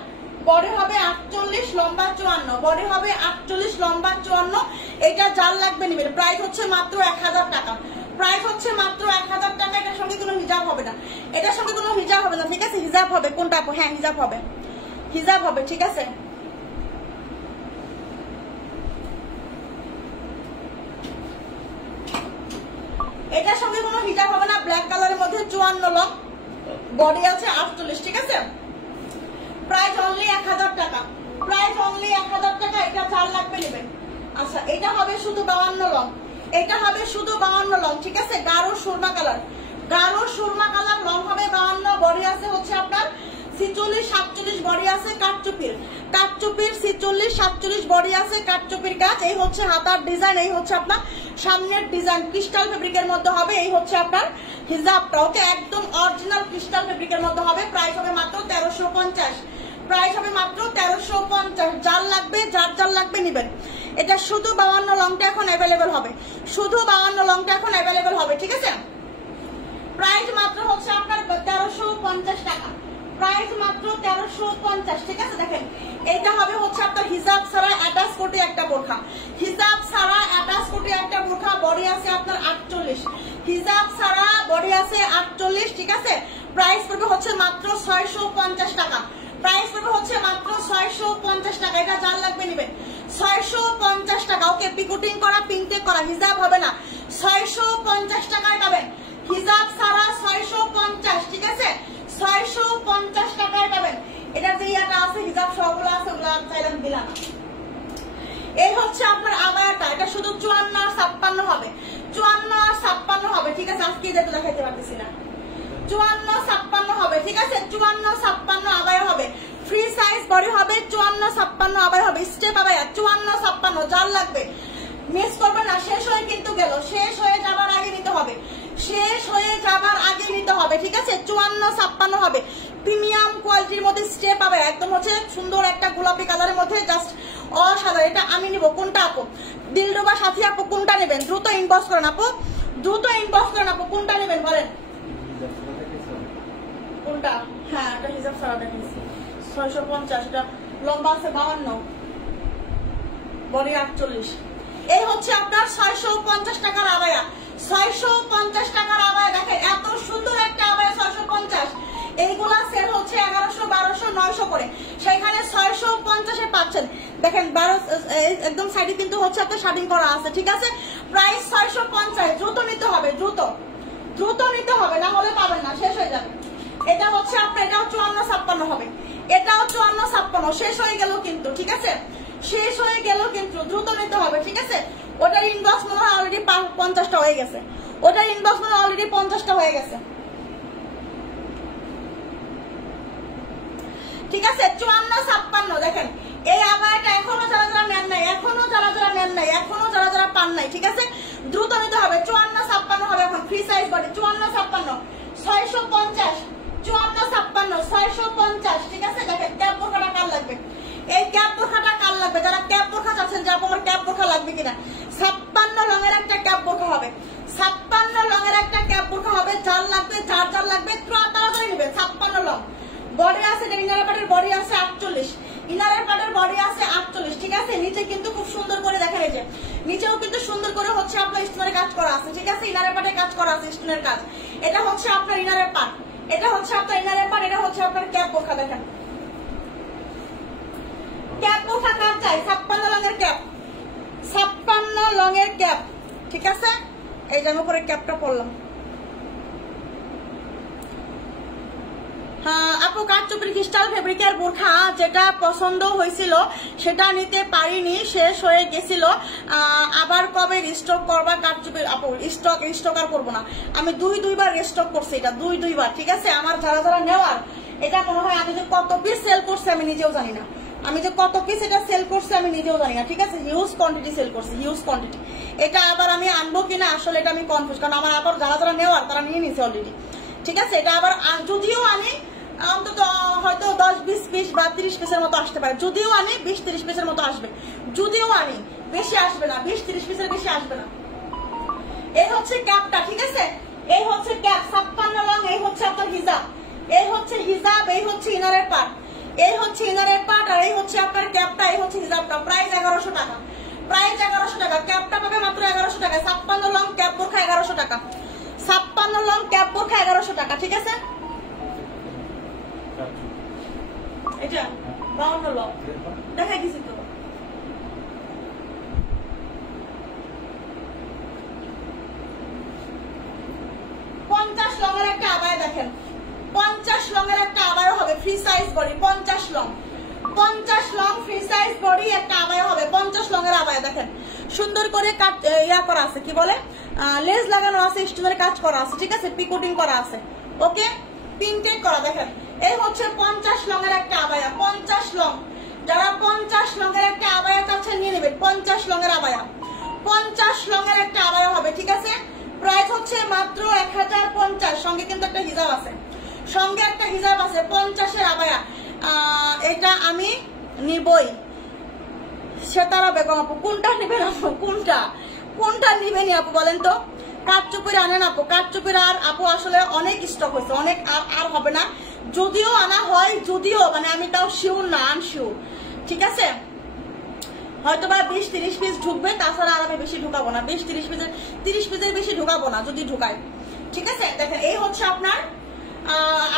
বডি হবে 48, লম্বা 54, বডি হবে 48, লম্বা 54। এটা যার লাগবে নিবেন। প্রাইস হচ্ছে মাত্র 1000 টাকা, প্রাইস হচ্ছে মাত্র 1000 টাকা। এটার সঙ্গে কোনো হিজাব হবে না, এটার সঙ্গে কোনো হিজাব হবে না, ঠিক আছে। হিজাব হবে কোনটা? হ্যাঁ হিজাব হবে, হিজাব হবে, ঠিক আছে। এটার সঙ্গে কোনো হিজাব হবে না। ব্ল্যাক কালারের মধ্যে 54 লং, বডি আছে 48, ঠিক আছে। প্রাইস অনলি 1000 টাকা, প্রাইস অনলি 1000 টাকা। এটা যার লাগবে নেবেন। আচ্ছা, এটা হবে শুধু 52 লং, এটা হবে শুধু 52 লং, ঠিক আছে। গাঢ় সুরমা কালার, গাঢ় সুরমা কালার, লং হবে 52, বডি আছে হচ্ছে আপনার 46-47 বডি আছে কাটচুপির, কাটচুপির 46-47 বডি আছে কাটচুপির কাজ। এই হচ্ছে হাতার ডিজাইন, এই হচ্ছে আপনার সামনের ডিজাইন, ক্রিস্টাল ফেব্রিকের মধ্যে হবে। এই হচ্ছে আপনার হিজাবটা, ওকে, একদম অরিজিনাল ক্রিস্টাল ফেব্রিকের মধ্যে হবে। প্রাইস হবে মাত্র 1350, প্রাইস হবে মাত্র 1350। যার লাগবে, যার যার লাগবে নিবেন। এটা শুধু 52 লংটা এখন অ্যাভেলেবেল হবে, শুধু 52 লংটা এখন অ্যাভেলেবেল হবে, ঠিক আছে। প্রাইস মাত্র হচ্ছে আপনার 1350 টাকা, প্রাইস মাত্র 1350, ঠিক আছে। দেখেন এটা হবে হচ্ছে আপনার হিজাব ছাড়া অ্যাটাচ কোটি একটা বোরখা, হিজাব ছাড়া অ্যাটাচ কোটি একটা বোরখা। বডি আছে আপনার 48, হিজাব ছাড়া বডি আছে 48, ঠিক আছে। প্রাইস পড়বে হচ্ছে মাত্র 650 টাকা, প্রাইস পড়বে হচ্ছে মাত্র 650 টাকা। এটা যার লাগবে নিবেন, 650 টাকা, ওকে। পিকুটিং করা, পিঙ্কে করা, হিজাব হবে না, 650 টাকায় পাবেন। হিজাব ছাড়া 650, ঠিক আছে, 650 টাকায় পাবেন। এটা যে ইয়াটা আছে হিজাব সবগুলো আছে, ওগুলো চাইলাম দিলাম। এই হচ্ছে আপনার আবায়াটা, এটা শুধু 54 আর 56 হবে, 54 আর 56 হবে, ঠিক আছে। আজকে যেতে দেখাইতে পারতেছি না, 54-56 বডি হবে 54-56 আবার হবে স্টেপ আবায়া 54-56 যার লাগবে মিস করবে না। শেষ হয়ে কিন্তু গেল, শেষ হয়ে যাবার আগে নিতে হবে, শেষ হয়ে যাবার আগে নিতে হবে, ঠিক আছে। 54-56 হবে, প্রিমিয়াম কোয়ালিটির মধ্যে স্টেপ পাবে, একদম হচ্ছে সুন্দর একটা গোলাপি কালারের মধ্যে, জাস্ট অসাধারণ। এটা আমি নিব কোনটা আপু? দিলরুবা সাথী আপু কোনটা নেবেন? দ্রুত ইনবক্স করেন আপু, দ্রুত ইনবক্স করেন আপু, কোনটা নেবেন বলেন? কোনটা? হ্যাঁ এটা হিসাব ছাড়া দেখিয়েছি 650, এটা লম্বা আছে 52, বডি 48। এই হচ্ছে আপনার 650 টাকার আবায়া, 650 টাকার আবায়া। দেখেন এত সুন্দর একটা আবায়া 650, এইগুলা সেল হচ্ছে 1100, 1200, 900 করে, সেখানে 650-এ পাচ্ছেন। দেখেন 12 একদম সাইডে কিন্তু হচ্ছে আপনার শাড়ি করা আছে, ঠিক আছে। প্রাইস 650, দ্রুত নিতে হবে, দ্রুত দ্রুত নিতে হবে, না হলে পাবেন না, শেষ হয়ে যাবে। এটা হচ্ছে আপনার, এটাও 54-56 হবে, এটাও 54-56, শেষ হয়ে গেল কিন্তু, ঠিক আছে, শেষ হয়ে গেল কিন্তু, দ্রুত নিতে হবে, ঠিক আছে। ওটার ইনবক্স মনে হয় অলরেডি 50টা হয়ে গেছে, ওটার ইনবক্স মনে হয় অলরেডি 50টা হয়ে গেছে, ঠিক আছে। 54-56 দেখেন এই আবায়াটা এখনো যারা যারা নেন নাই, এখনো যারা যারা নেন নাই, এখনো যারা যারা পান নাই, ঠিক আছে, দ্রুত নিতে হবে। 54-56 হবে এখন, ফ্রি সাইজ বডি 54-56, 650, 54-56, 650, ঠিক আছে। দেখেন ক্যাপ বোরখাটা কার লাগবে? এই ক্যাপ বোরখাটা কার লাগবে? যারা ক্যাপ বোরখা চাচ্ছেন যে আমার ক্যাপ বোরখা লাগবে কিনা, 56 রঙের একটা ক্যাপ বোরখা হবে, 56 রঙের একটা ক্যাপ বোরখা হবে, যার লাগবে, যার যার লাগবে তাড়াতাড়ি নেবে। 56 রং বডি আছে, ইনারের পাটের বডি আছে 48, ইনারের পাটের বডি আছে 48, ঠিক আছে। নিচে কিন্তু খুব সুন্দর করে দেখেন, এই যে নিচেও কিন্তু সুন্দর করে হচ্ছে আপনার স্টোনের কাজ করা আছে, ঠিক আছে, ইনারের পাটে কাজ করা আছে, স্টোনের কাজ। এটা হচ্ছে আপনার ইনারের পাট, এটা হচ্ছে আপনার ইনারের পাট, এটা হচ্ছে আপনার ক্যাপ বোরখা। দেখেন ক্যাপ বোরখা কার চাই? 56 রঙের ক্যাপ, 56 রঙের ক্যাপ, ঠিক আছে। এই যে আমি উপরে ক্যাপটা পরলাম। আপু কাঠচুপির ক্রিস্টাল ফেব্রিকের বোরখা যেটা পছন্দ হয়েছিল সেটা নিতে পারিনি, শেষ হয়ে গেছিল, আবার কবে রিস্টক করবা কাঠচুপির? আপু স্টক আর করবো না, আমি দুইবার রিস্টক করছি, এটা দুইবার, ঠিক আছে। আমার যারা যারা নেওয়ার, এটা মনে হয় আমি যে কত পিস সেল করছি আমি নিজেও জানি না, আমি যে কত পিস এটা সেল করছি আমি নিজেও জানি না, ঠিক আছে। হিউজ কোয়ান্টিটি সেল করছি, হিউজ কোয়ান্টিটি। এটা আবার আমি আনবো কিনা আসলে এটা আমি কনফিউজ, কারণ আমার আবার যারা যারা নেওয়ার তারা নিয়ে নিছে অলরেডি, ঠিক আছে। এটা আবার যদিও আনি অন্তত হয়তো 10-20 পিস বা 30 পিসের মতো আসতে পারে, যদিও আনি 20-30 পিসের মতো আসবে, যদিও আনি বেশি আসবে না, 20-30 পিসের বেশি আসবে না। এই হচ্ছে ক্যাপটা, ঠিক আছে, এই হচ্ছে ক্যাপ 56 রং, এই হচ্ছে আপনার হিজাব, এই হচ্ছে হিজাব, এই হচ্ছে ইনারের পার্ট, এই হচ্ছে ইনারের পার্ট, আর এই হচ্ছে আপনার ক্যাপটা, এই হচ্ছে হিজাবটা। প্রাইস 1100 টাকা, প্রাইস 1100 টাকা, ক্যাপটা পাবে মাত্র 1100 টাকা। 56 রং ক্যাপ বোরখা 1100 টাকা, 56 রং ক্যাপ বোরখা 1100 টাকা, ঠিক আছে। এটা 52 লং দেখা গেছি তো, লঙের একটা আবায়া দেখেন, 50 লঙের একটা আবায়া হবে, free size body, 50 long, 50 long free size body একটা আবায়া হবে, 50 লঙের আবায়া। দেখেন সুন্দর করে ইয়া করা আছে, কি বলে লেস লাগানো আছে, স্টোনের কাজ করা আছে, ঠিক আছে, পিকোটিং করা আছে, ওকে, প্রিন্টেড করা। দেখেন এই হচ্ছে 50 লঙের একটা আবায়া, 50 লং, যারা 50 লঙের একটা আবায়া চাচ্ছেন নিয়ে নেবেন, 50 লঙের আবায়া, 50 লঙের একটা আবায়া হবে, ঠিক আছে। প্রাইস হচ্ছে মাত্র 1050, সঙ্গে কিন্তু একটা হিজাব আছে, সঙ্গে একটা হিজাব আছে, 50-এর আবায়া। এটা আমি নিবই। সেতারা বেগম আপু কোনটা নেবেন? আপু কোনটা নিবেন আপু বলেন তো? কাঠচুপির আনেন আপু, কাঠচুপির আর আপু আসলে অনেক স্টক হয়েছে, অনেক আর হবে না, যদিও আনা হয়, যদিও মানে আমি তাও শিওর না, আনশিওর, ঠিক আছে। হয়তো বা 20-30 পিস ঢুকবে, তাছাড়া আর আমি বেশি ঢুকাবো না, 20-30 পিসের 30 পিসের বেশি ঢুকাবো না যদি ঢুকাই, ঠিক আছে। দেখেন এই হচ্ছে আপনার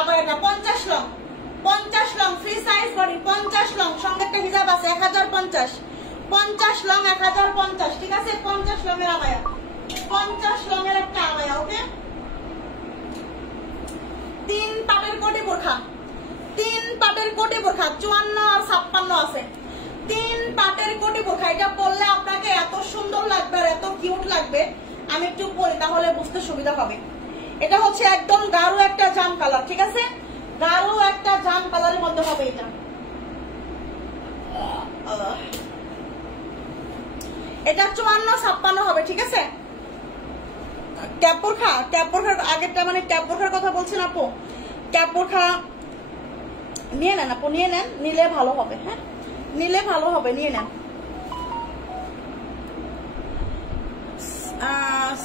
আবার এটা 50 long, 50 long free size body, 50 long, সঙ্গে একটা হিজাব আছে, 1050, 50 লং 1050, ঠিক আছে। 50 লঙের আবায়া, 50 লঙের একটা আবায়া, ওকে। 3 পাটের কোটি বোরখা, 3 পাটের কোটি বোরখা, 54 আর 56 আছে, 3 পাটের কোটি বোরখা। এটা পরলে আপনাকে এত সুন্দর লাগবে আর এত কিউট লাগবে, আমি একটু পরি তাহলে বুঝতে সুবিধা হবে। এটা হচ্ছে একদম গাঢ় একটা জাম কালার, ঠিক আছে, গাঢ় একটা জাম কালারের মধ্যে হবে এটা, এটা 54-56 হবে, ঠিক আছে। ক্যাপ বোরখার আগেরটা মানে ক্যাপ বোরখার কথা বলছেন আপু, ক্যাপ বোরখা নিয়ে নেন আপু, নিয়ে নেন, নিলে ভালো হবে। হ্যাঁ, নিলে ভালো হবে, নিয়ে নেন।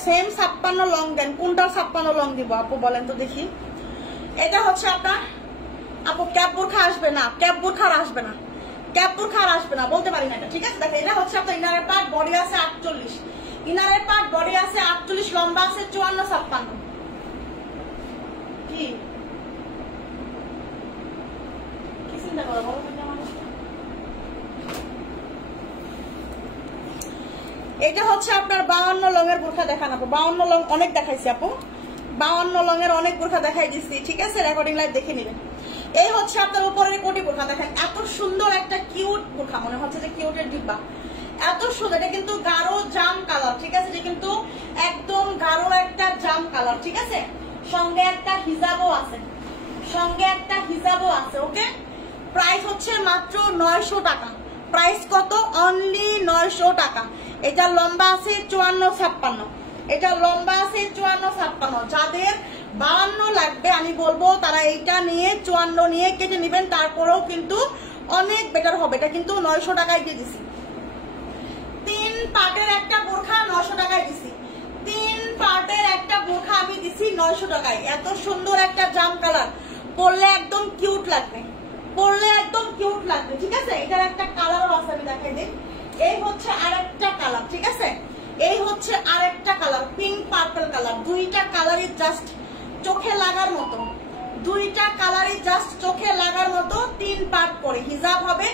সেম 56 লং দেন, কোনটার 56 লং দিব আপু বলেন তো দেখি। এটা হচ্ছে আপনার আপু ক্যাপ বোরখা আসবে না, ক্যাপ বোরখা আসবে না, ক্যাপ বোরখা আসবে না, বলতে পারি না এটা, ঠিক আছে। দেখেন এটা হচ্ছে আপনার ইনারের পার্ট, বডি আছে 48, ইনারের পার্ট বডি আছে 48, লম্বা আছে 54-56। কি চিন্তা করো বলো। এটা হচ্ছে আপনার 52 লং এর বোরখা দেখান আপু, 52 লং অনেক দেখাইছি আপু, 52 লং এর অনেক বোরখা দেখাই দিচ্ছি, ঠিক আছে। রেকর্ডিং লাইভ দেখে নেবেন। এই হচ্ছে আপনার উপরের কোটি বোরখা, দেখেন এত সুন্দর একটা কিউট বোরখা, মনে হচ্ছে যে কিউটের ডিব্বা, এত সুন্দর। এটা কিন্তু গাঢ় জাম কালার, ঠিক আছে, এটা কিন্তু একদম গাঢ় একটা জাম কালার, ঠিক আছে। সঙ্গে একটা হিজাবও আছে, সঙ্গে একটা হিজাবও আছে, ওকে। প্রাইস হচ্ছে মাত্র 900 টাকা। প্রাইস কত? অনলি 900 টাকা। এটা লম্বা আছে 54-56, এটা লম্বা আছে 54-56। যাদের 52 লাগবে আমি বলবো তারা এইটা নিয়ে 54 নিয়ে কেটে নেবেন, তারপরেও কিন্তু অনেক বেটার হবে। এটা কিন্তু 900 টাকায় দিয়ে দিছি। 3 পার্টের একটা বোরখা 900 টাকায় দিছি, 3 পার্টের একটা বোরখা আমি দিছি 900 টাকায়। এত সুন্দর একটা জাম কালার, পরলে একদম কিউট লাগবে, পরলে একদম কিউট লাগবে, ঠিক আছে। এটার একটা কালারও আছে, আমি দেখাই দিই। এই হচ্ছে আরেকটা কালার, ঠিক আছে, এই হচ্ছে আরেকটা কালার, পিঙ্ক পার্পল কালার। দুইটা কালারই জাস্ট চোখে লাগার মতো, দুইটা কালারই জাস্ট চোখে লাগার মতো। 3 পার্ট করে হিজাব হবে,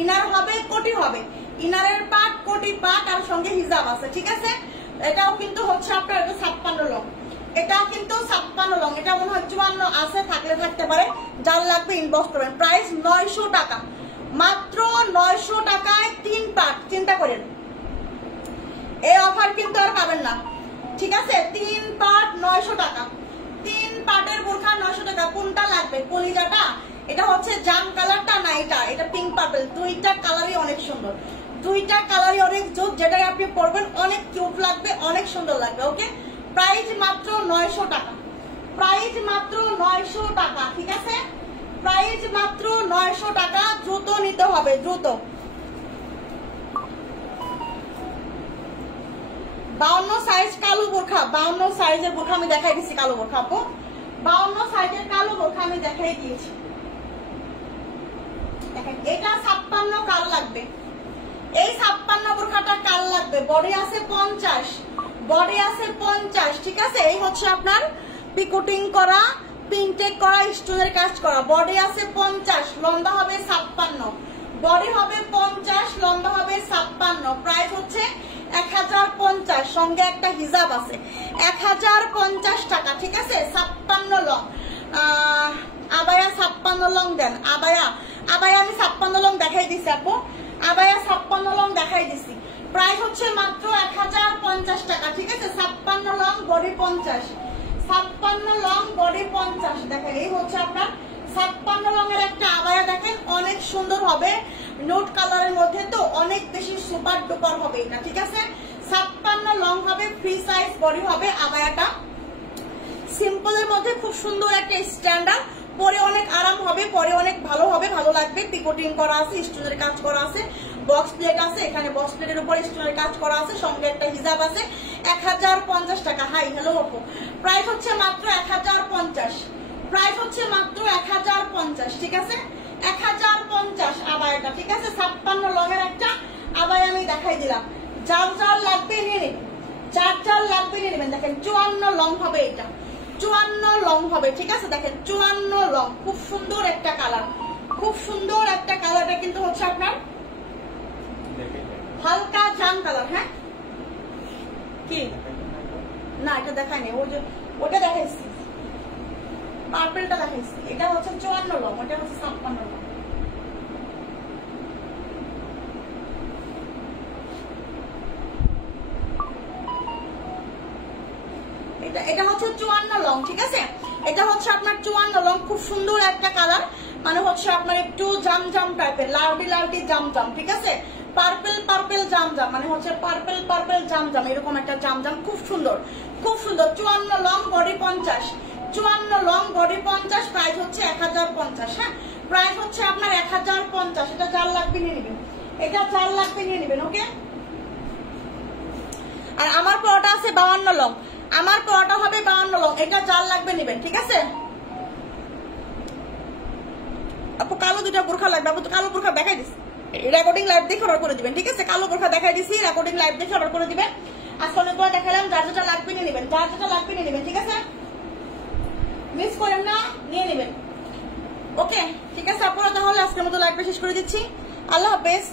ইনার হবে, কোটি হবে। ইনারের পার্ট, কোটি পার্ট আর সঙ্গে হিজাব আছে, ঠিক আছে। এটাও কিন্তু হচ্ছে আপনার 56 লং, এটা কিন্তু 56 লং। এটা মনে হয় 54 আছে, থাকলে থাকতে পারে, যার লাগবে ইনবক্স করবেন। প্রাইস 900 টাকা, মাত্র 900 টাকায় 3 পার্ট। চিন্তা করেন, এই অফার কিন্তু আর পাবেন না, ঠিক আছে। 3 পার্ট 900 টাকা, 3 পার্টের বোরখা 900 টাকা। কোনটা লাগবে? কলিজাটা, এটা হচ্ছে জাম কালারটা না এটা, এটা পিঙ্ক পার্পল। দুইটা কালারই অনেক সুন্দর, দুইটা কালারই অনেক জোর। যেটাই আপনি পরবেন অনেক কিউট লাগবে, অনেক সুন্দর লাগবে, ওকে। প্রাইস মাত্র 900 টাকা, প্রাইস মাত্র 900 টাকা, ঠিক আছে। প্রাইস মাত্র 900 টাকা। দ্রুত নিতে হবে, দ্রুত। 52 সাইজ কালো বোরখা, 52 সাইজের বোরখা আমি দেখাই দিচ্ছি, কালো বোরখা আপু, 52 সাইজের কালো বোরখা আমি দেখাই দিয়েছি। দেখেন এটা 56 কাল লাগবে, এই 56 বোরখাটা কাল লাগবে। বডি আছে 50, বডি আছে 50, ঠিক আছে। এই হচ্ছে আপনার পিকোটিং করা, প্রিন্টেড করা, স্টোনের কাজ করা। বডি আছে 50, লম্বা হবে 56, বডি হবে 50, লম্বা হবে 56। প্রাইস হচ্ছে 1050, সঙ্গে একটা হিজাব আছে, 1050 টাকা, ঠিক আছে। 56 লং আবায়া, 56 লং দেন। আবায়া, আবায়া আমি 56 লং দেখাই দিছি আপু, আবায়া 56 লং দেখাই দিছি। প্রাইস হচ্ছে মাত্র 1050 টাকা, ঠিক আছে। 56 লং, বডি 50, 56 লং, বডি 50। দেখেন এই হচ্ছে আপনার 56 লং এর একটা আবায়া, দেখেন অনেক সুন্দর হবে, নোট কালারের মধ্যে তো অনেক বেশি সুপার ডুপার হবে এটা, ঠিক আছে। 56 লং হবে, ফ্রি সাইজ বডি হবে। আবায়াটা সিম্পলের মধ্যে খুব সুন্দর একটা স্ট্যান্ডার্ড, পরে অনেক আরাম হবে, পরে অনেক ভালো হবে, ভালো লাগবে। পিকোটিং করা আছে, স্টোনের কাজ করা আছে, বক্স প্লেট আছে, এখানে বক্স প্লেটের উপরে স্টোনের কাজ করা আছে, সঙ্গে একটা হিজাব আছে। 1050 টাকা। হাই হ্যালো আপু, প্রাইস হচ্ছে মাত্র 1050, প্রাইস হচ্ছে মাত্র 1050, ঠিক আছে। 1050 আবায়াটা, ঠিক আছে। 56 লং এর একটা আবায়া আমি দেখাই দিলাম। যার যার লাগবে নিয়ে নেবেন, যার যার লাগবে নিয়ে নেবেন। দেখেন 54 লং হবে, এটা 54 লং হবে, ঠিক আছে। দেখেন 54 লং, খুব সুন্দর একটা কালার, খুব সুন্দর একটা কালার। এটা কিন্তু হচ্ছে আপনার হালকা জাম কালার। হ্যাঁ কি না, এটা দেখায়নি, ওই যে ওটা দেখাইছি, পার্পলটা দেখাইছি। এটা হচ্ছে 54 লং, ওটা হচ্ছে 56 লং। এটা হচ্ছে 54 লং, ঠিক আছে। এটা হচ্ছে আপনার 54 লং, খুব সুন্দর একটা কালার, মানে হচ্ছে আপনার একটু জাম টাইপের, লালটি জাম, ঠিক আছে। পার্পেল জাম, মানে হচ্ছে পার্পেল জাম, এরকম একটা জাম, খুব সুন্দর। 54 long body 50, 54 long body 50, price হচ্ছে 1050। হ্যাঁ, প্রাইস হচ্ছে আপনার 1050। এটা যার লাগবে নিয়ে নেবেন, এটা যার লাগবে নিয়ে নেবেন। ওকে, আর আমার পড়াটা আছে 52 লং, আমার পড়াটা হবে 52 লং, এটা যার লাগবে নেবেন, ঠিক আছে। আপু কালো দুটা বোরখা লাগবে, আপু তো কালো বোরখা দেখাই দিস, রেকর্ডিং লাইভ দেখে অর্ডার করে দিবেন, ঠিক আছে। কালো বোরখা দেখাই দিছি, রেকর্ডিং লাইভ দেখে অর্ডার করে দিবেন। আজকে অনেকগুলো দেখালাম, যার যেটা লাগবে নিয়ে নেবেন, যার যেটা লাগবে নিয়ে নেবেন, ঠিক আছে। মিস করেন না, নিয়ে নেবেন। ওকে, ঠিক আছে আপুরা, তাহলে আজকের মতো লাইভটা শেষ করে দিচ্ছি। আল্লাহ হাফেজ।